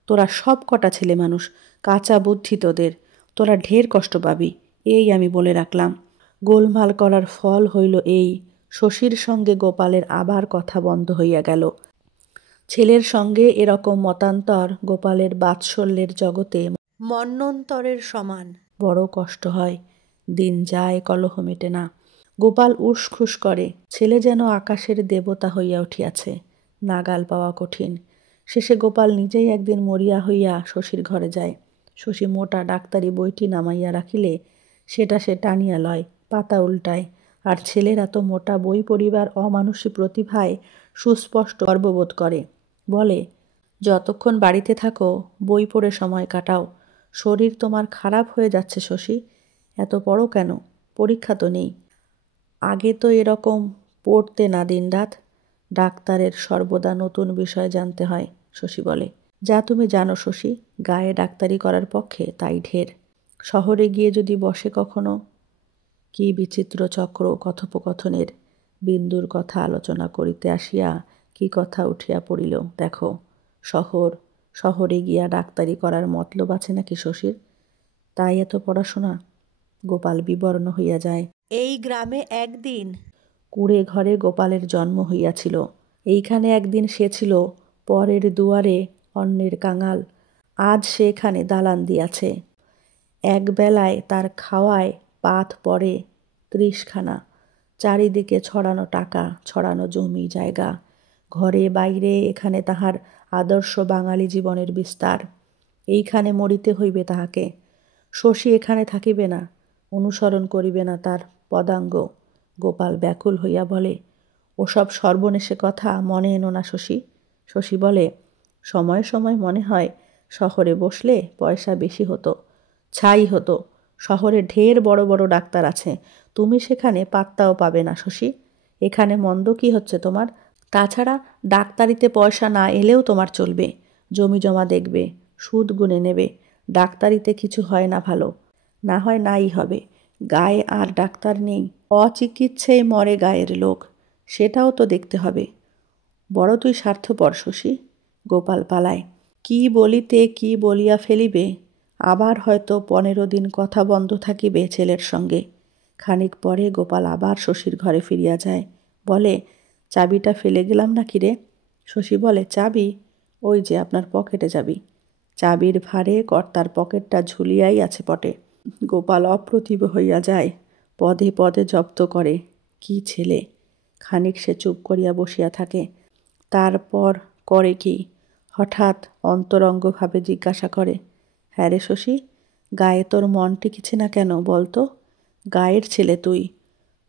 তোরা সব কটা ছেলে মানুষ, কাঁচা বুদ্ধি তোদের, তোরা ঢের কষ্ট পাবি, এই আমি বলে রাখলাম। গোলমাল করার ফল হইল এই, শশীর সঙ্গে গোপালের আবার কথা বন্ধ হইয়া গেল। ছেলের সঙ্গে এরকম মতান্তর গোপালের বাৎসল্যের জগতে মন্বন্তরের সমান। বড় কষ্ট হয়, দিন যায় কলহ মেটে না। গোপাল উসখুস করে, ছেলে যেন আকাশের দেবতা হইয়া উঠিয়াছে, নাগাল পাওয়া কঠিন। শেষে গোপাল নিজেই একদিন মরিয়া হইয়া শশীর ঘরে যায়। শশী মোটা ডাক্তারি বইটি নামাইয়া রাখিলে সেটা সে টানিয়া লয়, পাতা উল্টায়। আর ছেলের এত মোটা বই পড়িবার অমানুষী প্রতিভায় সুস্পষ্ট গর্ববোধ করে। বলে, যতক্ষণ বাড়িতে থাকো বই পড়ে সময় কাটাও। শরীর তোমার খারাপ হয়ে যাচ্ছে শশী, এত পড়ো কেন? পরীক্ষা তো নেই। আগে তো এরকম পড়তে না দিনরাত। ডাক্তারের সর্বদা নতুন বিষয় জানতে হয়, শশী বলে। যা তুমি জানো শশী, গায়ে ডাক্তারি করার পক্ষে তাই ঢের। শহরে গিয়ে যদি বসে কখনো। কি বিচিত্র চক্র কথোপকথনের! বিন্দুর কথা আলোচনা করিতে আসিয়া কি কথা উঠিয়া পড়িল দেখো। শহরে গিয়া ডাক্তারি করার মতলব আছে নাকি শশীর? তাই এত পড়াশোনা? গোপাল বিবর্ণ হইয়া যায়। এই গ্রামে একদিন কুড়ে ঘরে গোপালের জন্ম হইয়াছিল। এইখানে একদিন সে ছিল পরের দুয়ারে অন্যের কাঙাল। আজ সে এখানে দালান দিয়াছে। একবেলায় তার খাওয়ায় পাত পড়ে 30খানা। চারিদিকে ছড়ানো টাকা, ছড়ানো জমি জায়গা, ঘরে বাইরে এখানে তাহার আদর্শ বাঙালি জীবনের বিস্তার। এইখানে মরিতে হইবে তাহাকে। শশী এখানে থাকিবে না, অনুসরণ করিবে না তার পদাঙ্গ। গোপাল ব্যাকুল হইয়া বলে, ওসব সর্বনেশে কথা মনে এনো না শশী। শশী বলে, সময় সময় মনে হয় শহরে বসলে পয়সা বেশি হতো, ছাই হতো। শহরে ঢের বড় বড় ডাক্তার আছে, তুমি সেখানে পাত্তাও পাবে না শশী। এখানে মন্দ কি হচ্ছে তোমার? তাছাড়া ডাক্তারিতে পয়সা না এলেও তোমার চলবে। জমি জমা দেখবে, সুদ গুনে নেবে। ডাক্তারিতে কিছু হয় না ভালো, না হয় নাই হবে। গায়ে আর ডাক্তার নেই, অচিকিৎসায় মরে গায়ের লোক, সেটাও তো দেখতে হবে। বড় তুই স্বার্থপর শশী। গোপাল পালায়। কি বলিতে কি বলিয়া ফেলিবে। আবার হয়তো 15 দিন কথা বন্ধ থাকিবে ছেলের সঙ্গে। খানিক পরে গোপাল আবার শশীর ঘরে ফিরিয়া যায়। বলে, চাবিটা ফেলে গেলাম নাকি রে? শশী বলে, চাবি? ওই যে আপনার পকেটে চাবি। চাবির ভারে কর্তার পকেটটা ঝুলিয়াই আছে পটে। গোপাল অপ্রতিভ হইয়া যায়, পদে পদে জব্দ করে। কি ছেলে! খানিক সে চুপ করিয়া বসিয়া থাকে। তারপর করে কি? হঠাৎ অন্তরঙ্গভাবে জিজ্ঞাসা করে, হ্যাঁ রে শশী, গায়ে তোর মন টিকিছে না কেন বলতো? গায়ের ছেলে তুই,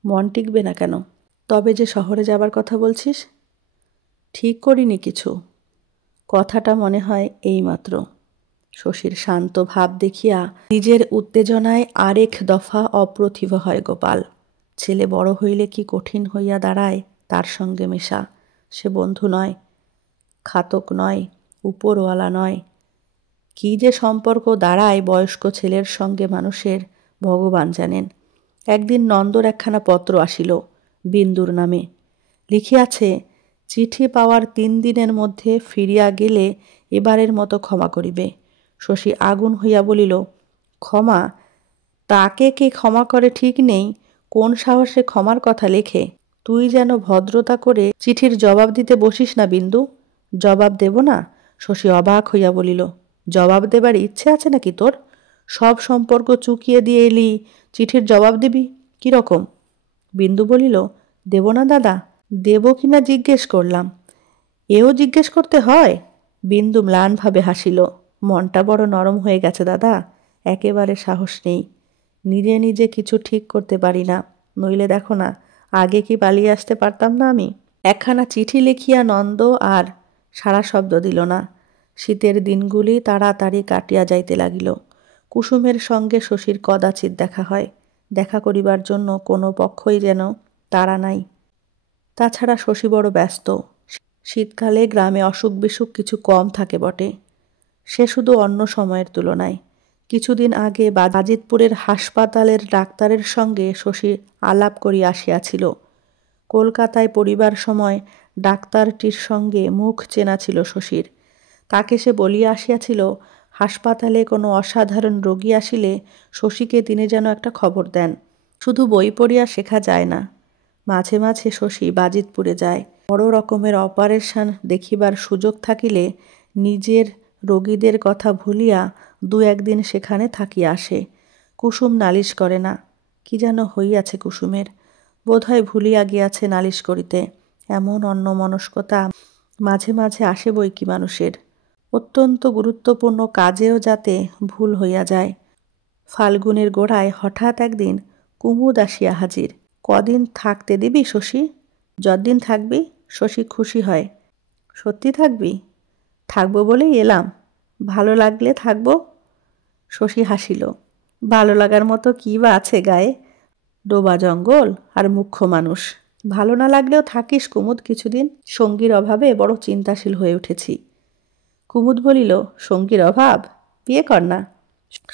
মন টিকবে না কেন? তবে যে শহরে যাবার কথা বলছিস? ঠিক করিনি কিছু। কথাটা মনে হয় এইমাত্র। শশীর শান্ত ভাব দেখিয়া নিজের উত্তেজনায় আরেক দফা অপ্রতিভ হয় গোপাল। ছেলে বড় হইলে কি কঠিন হইয়া দাঁড়ায় তার সঙ্গে মেশা। সে বন্ধু নয়, খাতক নয়, উপরওয়ালা নয়। কি যে সম্পর্ক দাঁড়ায় বয়স্ক ছেলের সঙ্গে মানুষের, ভগবান জানেন। একদিন নন্দর একখানা পত্র আসিল। বিন্দুর নামে। লিখিয়াছে, চিঠি পাওয়ার 3 দিনের মধ্যে ফিরিয়া গেলে এবারের মতো ক্ষমা করিবে। শশী আগুন হইয়া বলিল, ক্ষমা? তাকে কে ক্ষমা করে ঠিক নেই, কোন সাহসে ক্ষমার কথা লেখে? তুই যেন ভদ্রতা করে চিঠির জবাব দিতে বসিস না বিন্দু। জবাব দেব না? শশী অবাক হইয়া বলিল, জবাব দেবার ইচ্ছে আছে নাকি তোর? সব সম্পর্ক চুকিয়ে দিয়ে এলি, চিঠির জবাব দিবি কিরকম? বিন্দু বলিল, দেব না দাদা? দেব কিনা জিজ্ঞেস করলাম। এও জিজ্ঞেস করতে হয়? বিন্দু ম্লানভাবে হাসিল। মনটা বড় নরম হয়ে গেছে দাদা, একেবারে সাহস নেই। নিজে নিজে কিছু ঠিক করতে পারি না, নইলে দেখো না, আগে কি পালিয়ে আসতে পারতাম না আমি? একখানা চিঠি লিখিয়া নন্দ আর সারা শব্দ দিল না। শীতের দিনগুলি তাড়াতাড়ি কাটিয়া যাইতে লাগিল। কুসুমের সঙ্গে শশীর কদাচিৎ দেখা হয়। দেখা করিবার জন্য কোনো পক্ষই যেন তাড়া নাই। তাছাড়া শশী বড় ব্যস্ত। শীতকালে গ্রামে অসুখ বিসুখ কিছু কম থাকে বটে, সে শুধু অন্য সময়ের তুলনায়। কিছুদিন আগে বাজিতপুরের হাসপাতালের ডাক্তারের সঙ্গে শশী আলাপ করিয়া আসিয়াছিল। কলকাতায় পড়িবার সময় ডাক্তারটির সঙ্গে মুখ চেনা ছিল শশীর। তাকে সে বলিয়া আসিয়াছিল, হাসপাতালে কোনো অসাধারণ রোগী আসিলে শশীকে তিনি যেন একটা খবর দেন। শুধু বই পড়িয়া শেখা যায় না। মাঝে মাঝে শশী বাজিতপুরে যায়। বড় রকমের অপারেশন দেখিবার সুযোগ থাকিলে নিজের রোগীদের কথা ভুলিয়া 2-1 দিন সেখানে থাকিয়া আসে। কুসুম নালিশ করে না। কি যেন হইয়াছে কুসুমের, বোধহয় ভুলিয়া গিয়াছে নালিশ করিতে। এমন অন্যমনস্কতা মাঝে মাঝে আসে বই কি মানুষের। অত্যন্ত গুরুত্বপূর্ণ কাজেও যাতে ভুল হইয়া যায়। ফাল্গুনের গোড়ায় হঠাৎ একদিন কুমুদ আসিয়া হাজির। কদিন থাকতে দিবি শশী? যতদিন থাকবি। শশী খুশি হয়। সত্যি থাকবি? থাকবো বলেই এলাম, ভালো লাগলে থাকবো। শশী হাসিল। ভালো লাগার মতো কী বা আছে গায়ে? ডোবা জঙ্গল আর মুখ্য মানুষ। ভালো না লাগলেও থাকিস কুমুদ কিছুদিন। সঙ্গীর অভাবে বড় চিন্তাশীল হয়ে উঠেছি। কুমুদ বলিল, সঙ্গীর অভাব? বিয়ে কর না।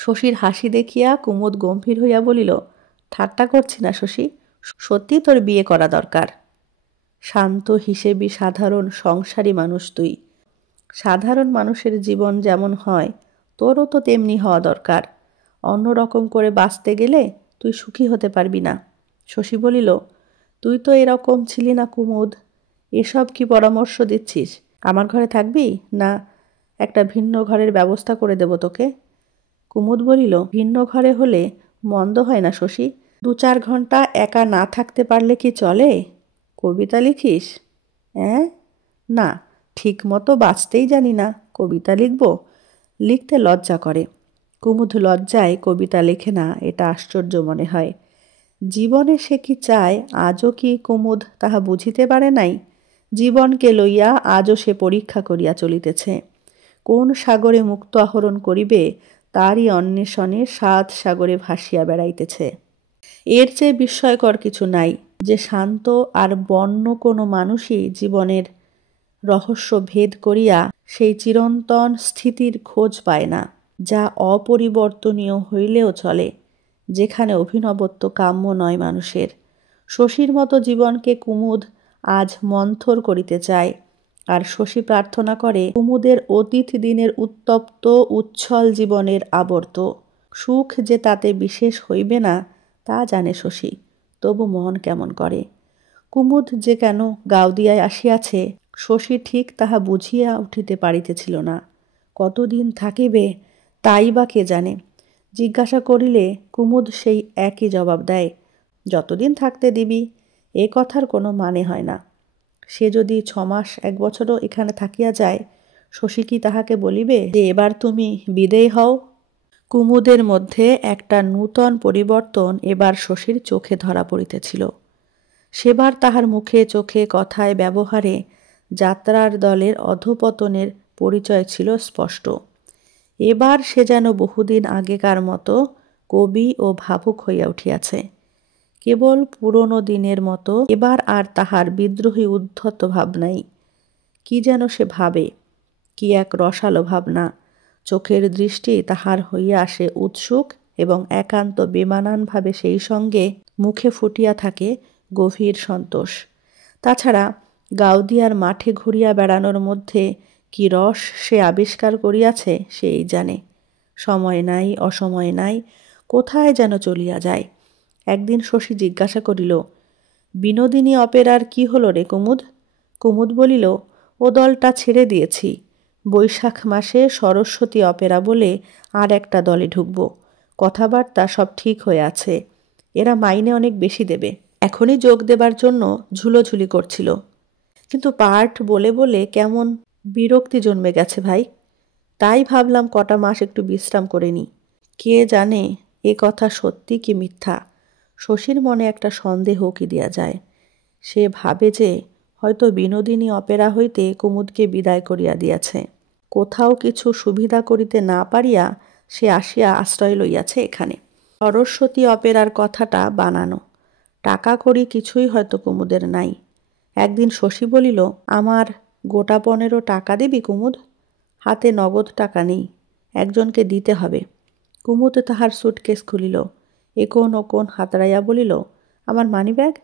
শশীর হাসি দেখিয়া কুমুদ গম্ভীর হইয়া বলিল, ঠাট্টা করছি না শশী, সত্যি তোর বিয়ে করা দরকার। শান্ত হিসেবি সাধারণ সংসারী মানুষ তুই। সাধারণ মানুষের জীবন যেমন হয় তোরও তো তেমনি হওয়া দরকার। অন্য রকম করে বাঁচতে গেলে তুই সুখী হতে পারবি না। শশী বলিল, তুই তো এরকম ছিলি না কুমুদ, এসব কি পরামর্শ দিচ্ছিস? আমার ঘরে থাকবি না একটা ভিন্ন ঘরের ব্যবস্থা করে দেব তোকে? কুমুদ বলিল, ভিন্ন ঘরে হলে মন্দ হয় না শশী। 2-4 ঘন্টা একা না থাকতে পারলে কি চলে? কবিতা লিখিস? না, ঠিক মতো বাঁচতেই জানি না, কবিতা লিখব? লিখতে লজ্জা করে। কুমুদ লজ্জায় কবিতা লেখে না, এটা আশ্চর্য মনে হয়। জীবনে সে কি চায় আজও কি কুমুদ তাহা বুঝিতে পারে নাই? জীবনকে লইয়া আজও সে পরীক্ষা করিয়া চলিতেছে। কোন সাগরে মুক্ত আহরণ করিবে তারই অন্বেষণে 7 সাগরে ভাসিয়া বেড়াইতেছে। এর চেয়ে বিস্ময়কর কিছু নাই যে শান্ত আর বন্য কোনো মানুষই জীবনের রহস্য ভেদ করিয়া সেই চিরন্তন স্থিতির খোঁজ পায় না, যা অপরিবর্তনীয় হইলেও চলে, যেখানে অভিনবত্ব কাম্য নয় মানুষের। শশীর মতো জীবনকে কুমুদ আজ মন্থর করিতে চায়, আর শশী প্রার্থনা করে কুমুদের অতীত দিনের উত্তপ্ত উচ্ছল জীবনের আবর্ত। সুখ যে তাতে বিশেষ হইবে না তা জানে শশী, তবু মন কেমন করে। কুমুদ যে কেন গাওদিয়ায় আসিয়াছে শশী ঠিক তাহা বুঝিয়া উঠিতে পারিতেছিল না। কতদিন থাকিবে তাই বা কে জানে। জিজ্ঞাসা করিলে কুমুদ সেই একই জবাব দেয়, যতদিন থাকতে দিবি। এ কথার কোনো মানে হয় না। সে যদি 6 মাস 1 বছরও এখানে থাকিয়া যায়, শশী কি তাহাকে বলিবে যে এবার তুমি বিদেয় হও? কুমুদের মধ্যে একটা নূতন পরিবর্তন এবার শশীর চোখে ধরা পড়িতেছিল। সেবার তাহার মুখে চোখে কথায় ব্যবহারে যাত্রার দলের অধঃপতনের পরিচয় ছিল স্পষ্ট। এবার সে যেন বহুদিন আগেকার মতো কবি ও ভাবুক হইয়া উঠিয়াছে। কেবল পুরনো দিনের মতো এবার আর তাহার বিদ্রোহী উদ্ধত ভাব নাই। কি যেন সে ভাবে, কি এক রসালো ভাবনা। চোখের দৃষ্টি তাহার হইয়া আসে উৎসুক এবং একান্ত বেমানানভাবে, সেই সঙ্গে মুখে ফুটিয়া থাকে গভীর সন্তোষ। তাছাড়া গাউদিয়ার মাঠে ঘুরিয়া বেড়ানোর মধ্যে কি রস সে আবিষ্কার করিয়াছে সেই জানে। সময় নাই, অসময় নাই, কোথায় যেন চলিয়া যায়। একদিন শশী জিজ্ঞাসা করিল, বিনোদিনী অপেরার কি হলো রে কুমুদ? কুমুদ বলিল, ও দলটা ছেড়ে দিয়েছি। বৈশাখ মাসে সরস্বতী অপেরা বলে আর একটা দলে ঢুকব। কথাবার্তা সব ঠিক হয়ে আছে। এরা মাইনে অনেক বেশি দেবে। এখনই যোগ দেবার জন্য ঝুলোঝুলি করছিল, কিন্তু পাঠ বলে বলে কেমন বিরক্তি জন্মে গেছে ভাই। তাই ভাবলাম কটা মাস একটু বিশ্রাম করে নিই। কে জানে এ কথা সত্যি কি মিথ্যা। শশীর মনে একটা সন্দেহ কি দেয়া যায়। সে ভাবে যে হয়তো বিনোদিনী অপেরা হইতে কুমুদকে বিদায় করিয়া দিয়াছে। কোথাও কিছু সুবিধা করিতে না পারিয়া সে আসিয়া আশ্রয় লইয়াছে এখানে। সরস্বতী অপেরার কথাটা বানানো। টাকা কড়ি কিছুই হয়তো কুমুদের নাই। একদিন শশী বলিল, আমার গোটা 15 টাকা দিবি কুমুদ? হাতে নগদ টাকা নেই, একজনকে দিতে হবে। কুমুদ তাহার সুটকেস খুলিল, একোন ওকোন হাতড়াইয়া বলিল, আমার মানিব্যাগ?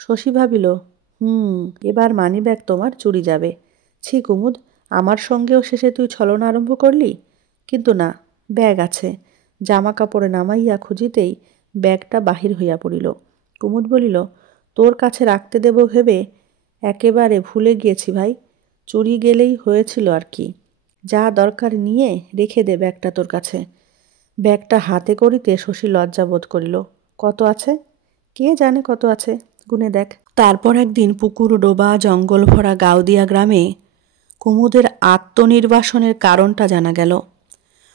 শশী ভাবিল, এবার মানিব্যাগ তোমার চুরি যাবে। ছি কুমুদ, আমার সঙ্গেও শেষে তুই ছলনা আরম্ভ করলি। কিন্তু না, ব্যাগ আছে। জামা কাপড়ে নামাইয়া খুঁজিতেই ব্যাগটা বাহির হইয়া পড়িল। কুমুদ বলিল, তোর কাছে রাখতে দেব ভেবে একেবারে ভুলে গিয়েছি ভাই। চুরি গেলেই হয়েছিল আর কি। যা দরকার নিয়ে রেখে দে ব্যাগটা তোর কাছে। ব্যাগটা হাতে করিতে শশী লজ্জা বোধ করিল। কত আছে? কে জানে কত আছে, গুনে দেখ। তারপর একদিন পুকুর ডোবা জঙ্গল ভরা গাউদিয়া গ্রামে কুমুদের আত্মনির্বাসনের কারণটা জানা গেল।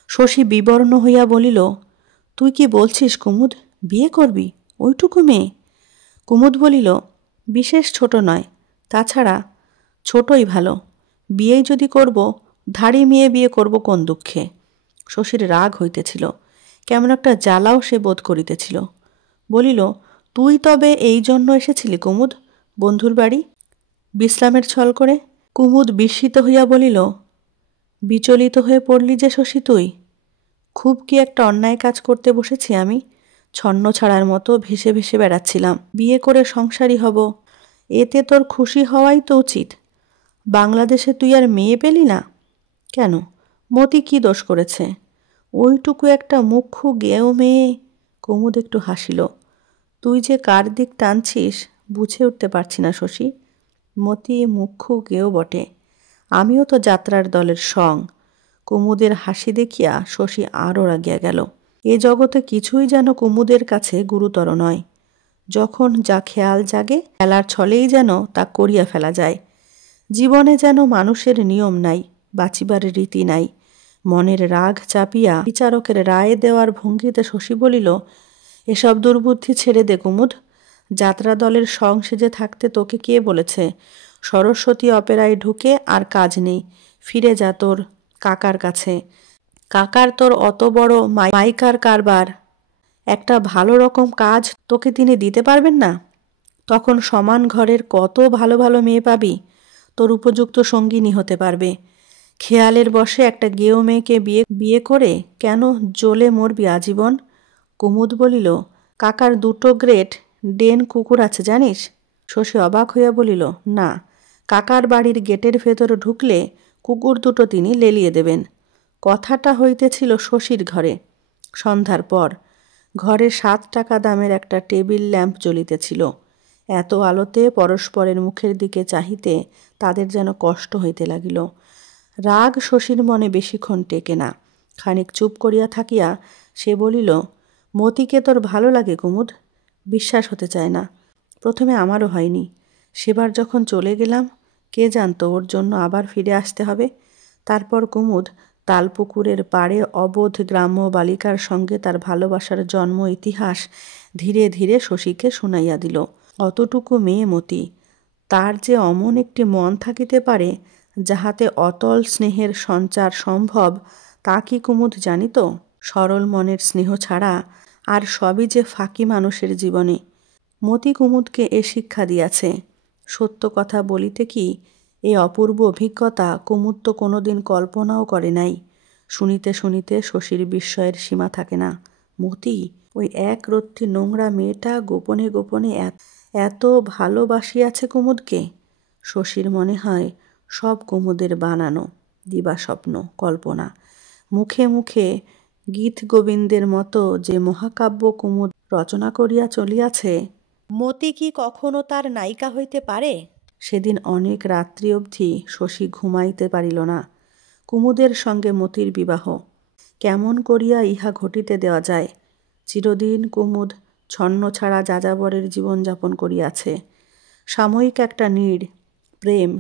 শশী বিবর্ণ হইয়া বলিল, তুই কি বলছিস কুমুদ, বিয়ে করবি ওইটুকু মেয়ে? কুমুদ বলিল, বিশেষ ছোট নয়, তাছাড়া ছোটই ভালো। বিয়েই যদি করব, ধাড়ি মেয়ে বিয়ে করব কোন দুঃখে। শশীর রাগ হইতেছিল, কেমন একটা জ্বালাও সে বোধ করিতেছিল। বলিল, তুই তবে এই জন্য এসেছিলি কুমুদ বন্ধুর বাড়ি, বিশ্রামের ছল করে? কুমুদ বিস্মিত হইয়া বলিল, বিচলিত হয়ে পড়লি যে শশী তুই? খুব কি একটা অন্যায় কাজ করতে বসেছি আমি? ছন্ন ছাড়ার মতো ভেসে ভেসে বেড়াচ্ছিলাম। বিয়ে করে সংসারী হব, এতে তোর খুশি হওয়াই তো উচিত। বাংলাদেশে তুই আর মেয়ে পেলি না কেন? মতি কি দোষ করেছে? ওইটুকু একটা মুখ্যু গেঁয়ো মেয়ে। কুমুদ একটু হাসিল। তুই যে কার দিক টানছিস বুঝে উঠতে পারছি না শশী। মতি মুখ্যু গেঁয়ো বটে, আমিও তো যাত্রার দলের সং। কুমুদের হাসি দেখিয়া শশী আরও রাগিয়া গেল। এ জগতে কিছুই যেন কুমুদের কাছে গুরুতর নয়। যখন যা খেয়াল জাগে খেলার ছলেই যেন তা করিয়া ফেলা যায়। জীবনে যেন মানুষের নিয়ম নাই, বাঁচিবার রীতি নাই। মনের রাগ চাপিয়া বিচারকের রায় দেওয়ার ভঙ্গিতে শশী বলিল, এসব দুর্বুদ্ধি ছেড়ে দে কুমুদ। যাত্রা দলের সং সেজে থাকতে তোকে কে বলেছে? সরস্বতী অপেরায় ঢুকে আর কাজ নেই, ফিরে যা তোর কাকার কাছে। কাকার তোর অত বড় মাইকার কারবার, একটা ভালো রকম কাজ তোকে তিনি দিতে পারবেন না? তখন সমান ঘরের কত ভালো ভালো মেয়ে পাবি, তোর উপযুক্ত সঙ্গিনী হতে পারবে। খেয়ালের বশে একটা গেঁয়ো মেয়েকে বিয়ে করে কেন জ্বলে মরবি আজীবন? কুমুদ বলিল, কাকার 2টো গ্রেট ডেন কুকুর আছে জানিস? শশী অবাক হইয়া বলিল, না, কাকার বাড়ির গেটের ভেতর ঢুকলে কুকুর 2টো তিনি লেলিয়ে দেবেন। কথাটা হইতেছিল শশীর ঘরে। সন্ধ্যার পর ঘরে 7 টাকা দামের একটা টেবিল ল্যাম্প জ্বলিতেছিল। এত আলোতে পরস্পরের মুখের দিকে চাহিতে তাদের যেন কষ্ট হইতে লাগিল। রাগ শশীর মনে বেশিক্ষণ টেকে না। খানিক চুপ করিয়া থাকিয়া সে বলিল, মতিকে তোর ভালো লাগে কুমুদ? বিশ্বাস হতে চায় না। প্রথমে আমারও হয়নি। সেবার যখন চলে গেলাম, কে জানতো ওর জন্য আবার ফিরে আসতে হবে। তারপর কুমুদ তালপুকুরের পাড়ে অবোধ গ্রাম্য বালিকার সঙ্গে তার ভালোবাসার জন্ম ইতিহাস ধীরে ধীরে শশীকে শুনাইয়া দিল। অতটুকু মেয়ে মতি, তার যে অমন একটি মন থাকিতে পারে যাহাতে অতল স্নেহের সঞ্চার সম্ভব, তা কি কুমুদ জানিত? সরল মনের স্নেহ ছাড়া আর সবই যে ফাঁকি মানুষের জীবনে। মতি কুমুদকে এ শিক্ষা দিয়াছে। সত্য কথা বলিতে কি, এই অপূর্ব অভিজ্ঞতা কুমুদ তো কোনোদিন কল্পনাও করে নাই। শুনিতে শুনিতে শশীর বিস্ময়ের সীমা থাকে না। মতি, ওই এক রত্তি নোংরা মেয়েটা গোপনে গোপনে এত ভালোবাসিয়াছে কুমুদকে। শশীর মনে হয় সব কুমুদের বানানো দিবাস্বপ্ন, কল্পনা। মুখে মুখে গীত গোবিন্দের মতো যে মহাকাব্য কুমুদ রচনা করিয়া চলিয়াছে, মতি কি কখনো তার নায়িকা হইতে পারে? সেদিন অনেক রাত্রি অবধি শশী ঘুমাইতে পারিল না। কুমুদের সঙ্গে মতির বিবাহ, কেমন করিয়া ইহা ঘটিতে দেওয়া যায়? চিরদিন কুমুদ ছন্ন ছাড়া যাযাবরের জীবনযাপন করিয়াছে। সাময়িক একটা নীড় প্রেম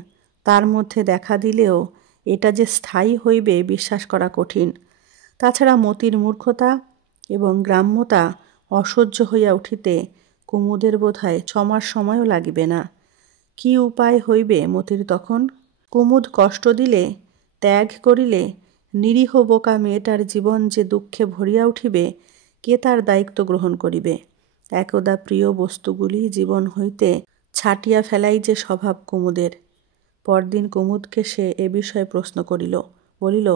তার মধ্যে দেখা দিলেও এটা যে স্থায়ী হইবে বিশ্বাস করা কঠিন। তাছাড়া মতির মূর্খতা এবং গ্রাম্যতা অসহ্য হইয়া উঠিতে কুমুদের বোধহয় 6 মাস সময়ও লাগিবে না। কি উপায় হইবে মতির তখন? কুমুদ কষ্ট দিলে, ত্যাগ করিলে নিরীহ বোকা মেয়েটার জীবন যে দুঃখে ভরিয়া উঠিবে, কে তার দায়িত্ব গ্রহণ করিবে? একদা প্রিয় বস্তুগুলি জীবন হইতে ছাটিয়া ফেলাই যে স্বভাব কুমুদের। পরদিন কুমুদকে সে এ বিষয়ে প্রশ্ন করিল। বলিল,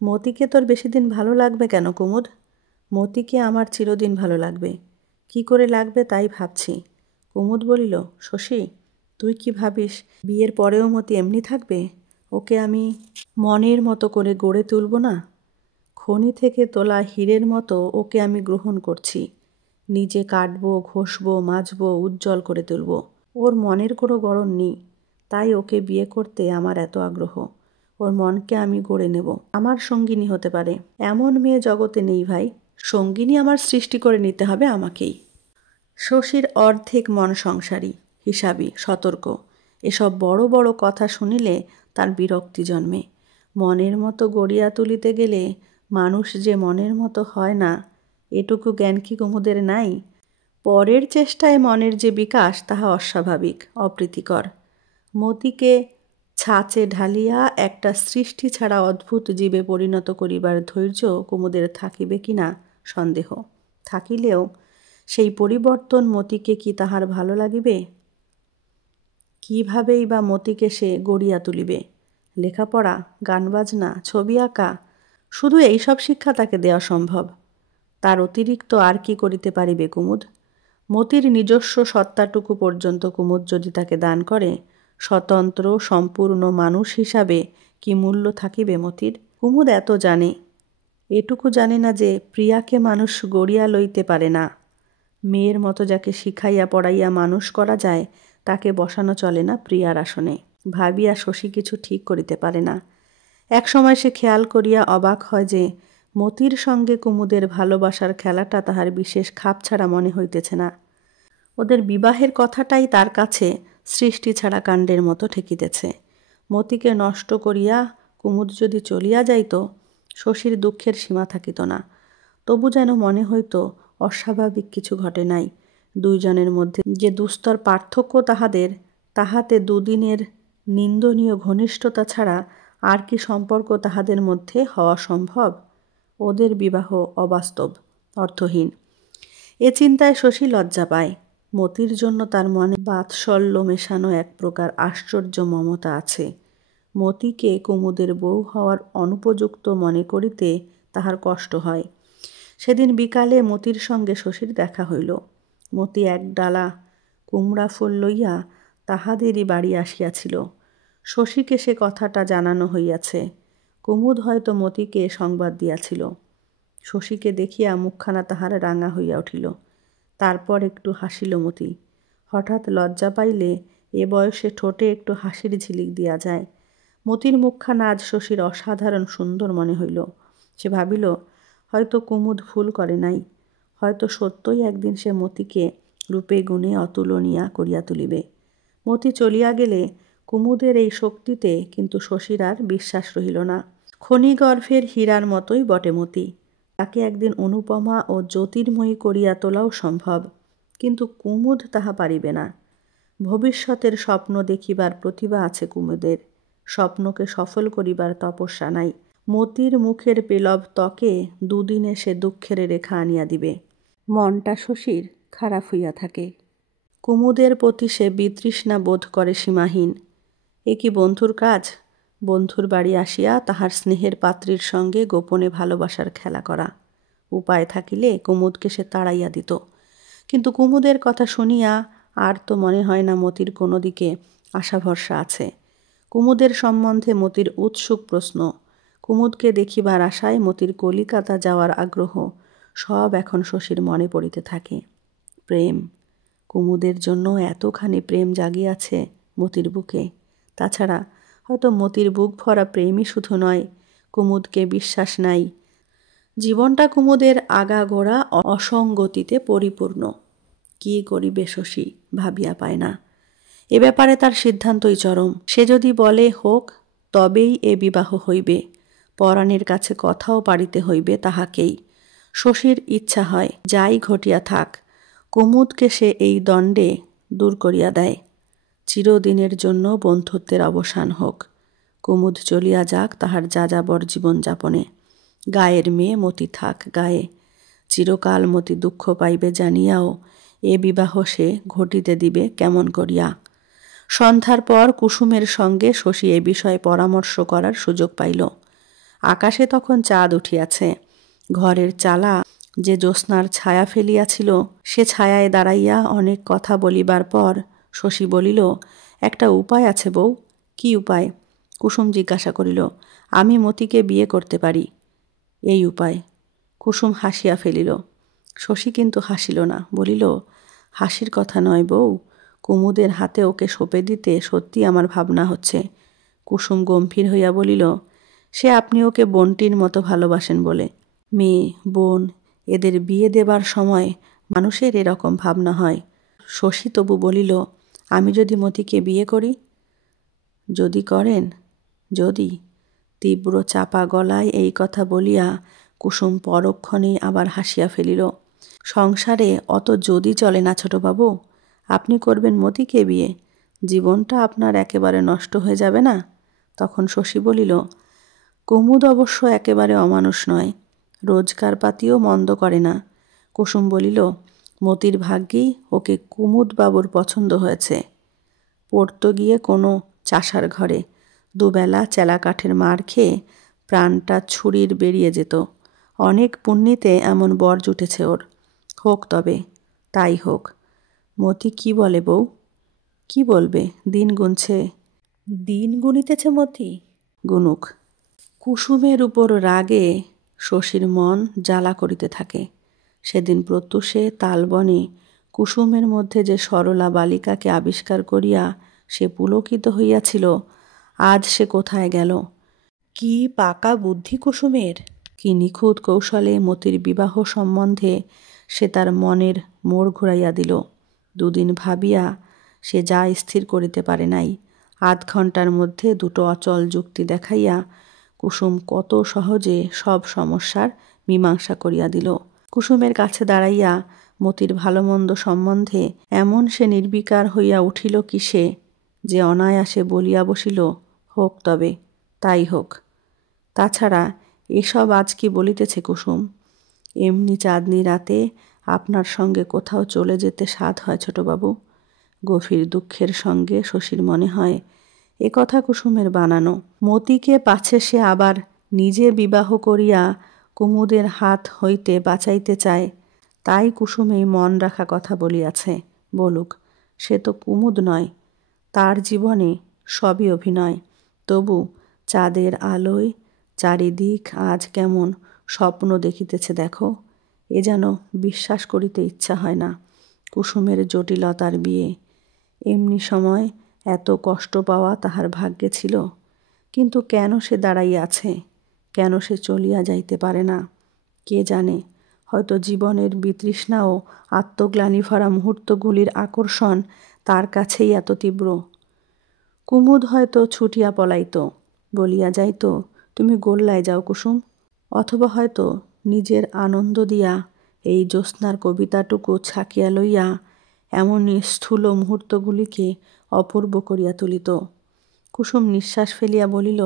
মতিকে তোর বেশি দিন ভালো লাগবে কেন কুমুদ? মতিকে আমার চিরদিন ভালো লাগবে। কি করে লাগবে তাই ভাবছি। কুমুদ বলিল, শশী, তুই কি ভাবিস বিয়ের পরেও মতি এমনি থাকবে? ওকে আমি মনের মতো করে গড়ে তুলব না? খনি থেকে তোলা হীরের মতো ওকে আমি গ্রহণ করছি। নিজে কাটবো, ঘষবো, মাজবো, উজ্জ্বল করে তুলব। ওর মনের কোনো গড়ন নেই, তাই ওকে বিয়ে করতে আমার এত আগ্রহ। ওর মনকে আমি গড়ে নেব, আমার সঙ্গিনী হতে পারে এমন মেয়ে জগতে নেই ভাই। সঙ্গিনী আমার সৃষ্টি করে নিতে হবে আমাকেই। শশীর অর্ধেক মন সংসারী, হিসাবী, সতর্ক। এসব বড় বড় কথা শুনিলে তার বিরক্তি জন্মে। মনের মতো গড়িয়া তুলিতে গেলে মানুষ যে মনের মতো হয় না, এটুকু জ্ঞান কি কুমুদের নাই? পরের চেষ্টায় মনের যে বিকাশ তাহা অস্বাভাবিক, অপ্রীতিকর। মতিকে ছাঁচে ঢালিয়া একটা সৃষ্টি ছাড়া অদ্ভুত জীবে পরিণত করিবার ধৈর্য কুমুদের থাকিবে কিনা সন্দেহ। থাকিলেও সেই পরিবর্তন মতিকে কি তাহার ভালো লাগিবে? কিভাবেই বা মতিকে সে গড়িয়া তুলিবে? লেখাপড়া, গান বাজনা, ছবি আঁকা, শুধু এইসব শিক্ষা তাকে দেওয়া সম্ভব। তার অতিরিক্ত আর কি করিতে পারিবে কুমুদ? মতির নিজস্ব সত্তাটুকু পর্যন্ত কুমুদ যদি তাকে দান করে, স্বতন্ত্র সম্পূর্ণ মানুষ হিসাবে কি মূল্য থাকিবে মতির? কুমুদ এত জানে, এটুকু জানে না যে প্রিয়াকে মানুষ গড়িয়া লইতে পারে না। মেয়ের মতো যাকে শিখাইয়া পড়াইয়া মানুষ করা যায়, তাকে বসানো চলে না প্রিয়ার আসনে। ভাবিয়া শশী কিছু ঠিক করিতে পারে না। এক সময় সে খেয়াল করিয়া অবাক হয় যে মতির সঙ্গে কুমুদের ভালোবাসার খেলাটা তাহার বিশেষ খাপ ছাড়া মনে হইতেছে না। ওদের বিবাহের কথাটাই তার কাছে সৃষ্টি ছাড়া কাণ্ডের মতো ঠেকিতেছে। মতিকে নষ্ট করিয়া কুমুদ যদি চলিয়া যাইত, শশীর দুঃখের সীমা থাকিত না। তবু যেন মনে হইত অস্বাভাবিক কিছু ঘটে নাই। দুইজনের মধ্যে যে দুস্তর পার্থক্য তাহাদের, তাহাতে দুদিনের নিন্দনীয় ঘনিষ্ঠতা ছাড়া আর কি সম্পর্ক তাহাদের মধ্যে হওয়া সম্ভব? ওদের বিবাহ অবাস্তব, অর্থহীন। এ চিন্তায় শশী লজ্জা পায়। মতির জন্য তার মনে বাৎসল্য মেশানো এক প্রকার আশ্চর্য মমতা আছে। মতিকে কুমুদের বউ হওয়ার অনুপযুক্ত মনে করিতে তাহার কষ্ট হয়। সেদিন বিকালে মতির সঙ্গে শশীর দেখা হইল। মতি এক ডালা কুমড়া ফুল লইয়া তাহাদেরই বাড়ি আসিয়াছিল। শশীকে সে কথাটা জানানো হইয়াছে। কুমুদ হয়তো মতিকে সংবাদ দিয়াছিল। শশীকে দেখিয়া মুখখানা তাহার রাঙা হইয়া উঠিল। তারপর একটু হাসিল মতি। হঠাৎ লজ্জা পাইলে এ বয়সে ঠোঁটে একটু হাসির ঝিলিক দিয়া যায়। মতির মুখখানা আজ শশীর অসাধারণ সুন্দর মনে হইল। সে ভাবিল, হয়তো কুমুদ ভুল করে নাই, হয়তো সত্যই একদিন সে মতিকে রূপে গুণে অতুলনীয়া করিয়া তুলিবে। মতি চলিয়া গেলে কুমুদের এই শক্তিতে কিন্তু শশীর আর বিশ্বাস রহিল না। খনিগর্ভের হীরার মতোই বটে মতি, তাকে একদিন অনুপমা ও জ্যোতির্ময়ী করিয়া তোলাও সম্ভব, কিন্তু কুমুদ তাহা পারিবে না। ভবিষ্যতের স্বপ্ন দেখিবার প্রতিভা আছে কুমুদের, স্বপ্নকে সফল করিবার তপস্যা নাই। মতির মুখের পেলব ত্বকে দুদিনে সে দুঃখের রেখা আনিয়া দিবে। মনটা শশীর খারাপ হইয়া থাকে। কুমুদের প্রতি সে বিতৃষ্ণা বোধ করে সীমাহীন। এ কি বন্ধুর কাজ? বন্ধুর বাড়ি আসিয়া তাহার স্নেহের পাত্রীর সঙ্গে গোপনে ভালোবাসার খেলা করা। উপায় থাকিলে কুমুদকে সে তাড়াইয়া দিত, কিন্তু কুমুদের কথা শুনিয়া আর তো মনে হয় না মতির কোনো দিকে আশা ভরসা আছে। কুমুদের সম্বন্ধে মতির উৎসুক প্রশ্ন, কুমুদকে দেখিবার আশায় মতির কলিকাতা যাওয়ার আগ্রহ, সব এখন শশীর মনে পড়িতে থাকে। প্রেম, কুমুদের জন্য এতখানি প্রেম জাগিয়াছে মতির বুকে। তাছাড়া হয়তো মতির বুক ভরা প্রেমই শুধু নয়, কুমুদকে বিশ্বাস নাই। জীবনটা কুমুদের আগাগোড়া অসঙ্গতিতে পরিপূর্ণ। কি করিবে শশী ভাবিয়া পায় না। এ ব্যাপারে তার সিদ্ধান্তই চরম। সে যদি বলে হোক, তবেই এ বিবাহ হইবে। পরাণের কাছে কথাও পাড়িতে হইবে তাহাকেই। শশীর ইচ্ছা হয় যাই ঘটিয়া থাক, কুমুদকে সে এই দণ্ডে দূর করিয়া দেয়। চিরদিনের জন্য বন্ধুত্বের অবসান হোক। কুমুদ চলিয়া যাক তাহার যাযাবর জীবনযাপনে। গায়ের মেয়ে মতি থাক গায়ে। চিরকাল মতি দুঃখ পাইবে জানিয়াও এ বিবাহ সে ঘটিতে দিবে কেমন করিয়া। সন্ধ্যার পর কুসুমের সঙ্গে শশী এ বিষয়ে পরামর্শ করার সুযোগ পাইল। আকাশে তখন চাঁদ উঠিয়াছে। ঘরের চালা যে জ্যোৎস্নার ছায়া ফেলিয়াছিল, সে ছায়ায় দাঁড়াইয়া অনেক কথা বলিবার পর শশী বলিল, একটা উপায় আছে বউ। কি উপায়? কুসুম জিজ্ঞাসা করিল। আমি মতিকে বিয়ে করতে পারি। এই উপায়? কুসুম হাসিয়া ফেলিল। শশী কিন্তু হাসিল না, বলিল, হাসির কথা নয় বউ, কুমুদের হাতে ওকে সঁপে দিতে সত্যি আমার ভাবনা হচ্ছে। কুসুম গম্ভীর হইয়া বলিল, সে আপনি ওকে বোনটির মতো ভালোবাসেন বলে। মেয়ে, বোন, এদের বিয়ে দেবার সময় মানুষের এরকম ভাবনা হয়। শশী তবু বলিল, আমি যদি মতিকে বিয়ে করি? যদি করেন? যদি? তীব্র চাপা গলায় এই কথা বলিয়া কুসুম পরক্ষণেই আবার হাসিয়া ফেলিল। সংসারে অত যদি চলে না ছোটবাবু। আপনি করবেন মতিকে বিয়ে, জীবনটা আপনার একেবারে নষ্ট হয়ে যাবে না? তখন শশী বলিল, কুমুদ অবশ্য একেবারে অমানুষ নয়, রোজগার পাতিও মন্দ করে না। কুসুম বলিল, মতির ভাগ্যেই ওকে কুমুদ বাবুর পছন্দ হয়েছে। পড়ত গিয়ে কোনো চাষার ঘরে, দুবেলা চেলা কাঠের মার খেয়ে প্রাণটা ছুরির বেরিয়ে যেত। অনেক পুণ্যিতে এমন বর জুটেছে ওর। হোক তবে, তাই হোক। মতি কি বলে বউ? কি বলবে? দিন গুনছে। দিন গুনিতেছে মতি? গুনুক। কুসুমের উপর রাগে শশীর মন জ্বালা করিতে থাকে। সেদিন প্রত্যুষে তালবনে কুসুমের মধ্যে যে সরলা বালিকাকে আবিষ্কার করিয়া সে পুলকিত হইয়াছিল, আজ সে কোথায় গেল? কি পাকা বুদ্ধি কুসুমের! কি নিখুঁত কৌশলে মতির বিবাহ সম্বন্ধে সে তার মনের মোড় ঘুরাইয়া দিল। দুদিন ভাবিয়া সে যা স্থির করিতে পারে নাই। আধ ঘণ্টার মধ্যে দুটো অচল যুক্তি দেখাইয়া কুসুম কত সহজে সব সমস্যার মীমাংসা করিয়া দিল। কুসুমের কাছে দাঁড়াইয়া মতির ভালো মন্দ সম্বন্ধে এমন সে নির্বিকার হইয়া উঠিল কিসে, যে অনায়াসে বলিয়া বসিল, হোক তবে, তাই হোক। তাছাড়া এসব আজ কি বলিতেছে কুসুম? এমনি চাঁদনি রাতে আপনার সঙ্গে কোথাও চলে যেতে সাধ হয় ছোটবাবু। গভীর দুঃখের সঙ্গে শশীর মনে হয় এ কথা কুসুমের বানানো। মতিকে পাছে সে আবার নিজে বিবাহ করিয়া কুমুদের হাত হইতে বাঁচাইতে চায়, তাই কুসুম এই মন রাখা কথা বলিয়াছে। বলুক, সে তো কুমুদ নয়, তার জীবনে সবই অভিনয়। তবু চাঁদের আলোয় চারিদিক আজ কেমন স্বপ্ন দেখিতেছে দেখো। এ যেন বিশ্বাস করিতে ইচ্ছা হয় না। কুসুমের জটিলতার বিয়ে, এমনি সময় এত কষ্ট পাওয়া তাহার ভাগ্যে ছিল। কিন্তু কেন সে দাঁড়াইয়া আছে? কেন সে চলিয়া যাইতে পারে না? কে জানে, হয়তো জীবনের বিতৃষ্ণা ও আত্মগ্লানি ভরা মুহূর্তগুলির আকর্ষণ তার কাছেই এত তীব্র। কুমুদ হয়তো ছুটিয়া পলাইত, বলিয়া যাইত, তুমি গোল্লায় যাও কুসুম। অথবা হয়তো নিজের আনন্দ দিয়া এই জ্যোৎস্নার কবিতাটুকু ছাকিয়া লইয়া এমন স্থূল মুহূর্তগুলিকে অপূর্ব করিয়া তুলিত। কুসুম নিঃশ্বাস ফেলিয়া বলিল,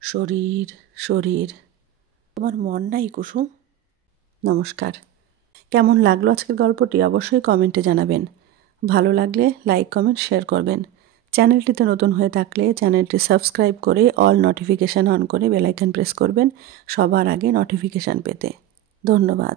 শরীর শরীর, তোমার মন নাই কুসুম? নমস্কার। কেমন লাগলো আজকের গল্পটি অবশ্যই কমেন্টে জানাবেন। ভালো লাগলে লাইক, কমেন্ট, শেয়ার করবেন। চ্যানেলটিতে নতুন হয়ে থাকলে চ্যানেলটি সাবস্ক্রাইব করে অল নোটিফিকেশান অন করে বেল আইকন প্রেস করবেন সবার আগে নোটিফিকেশান পেতে। ধন্যবাদ।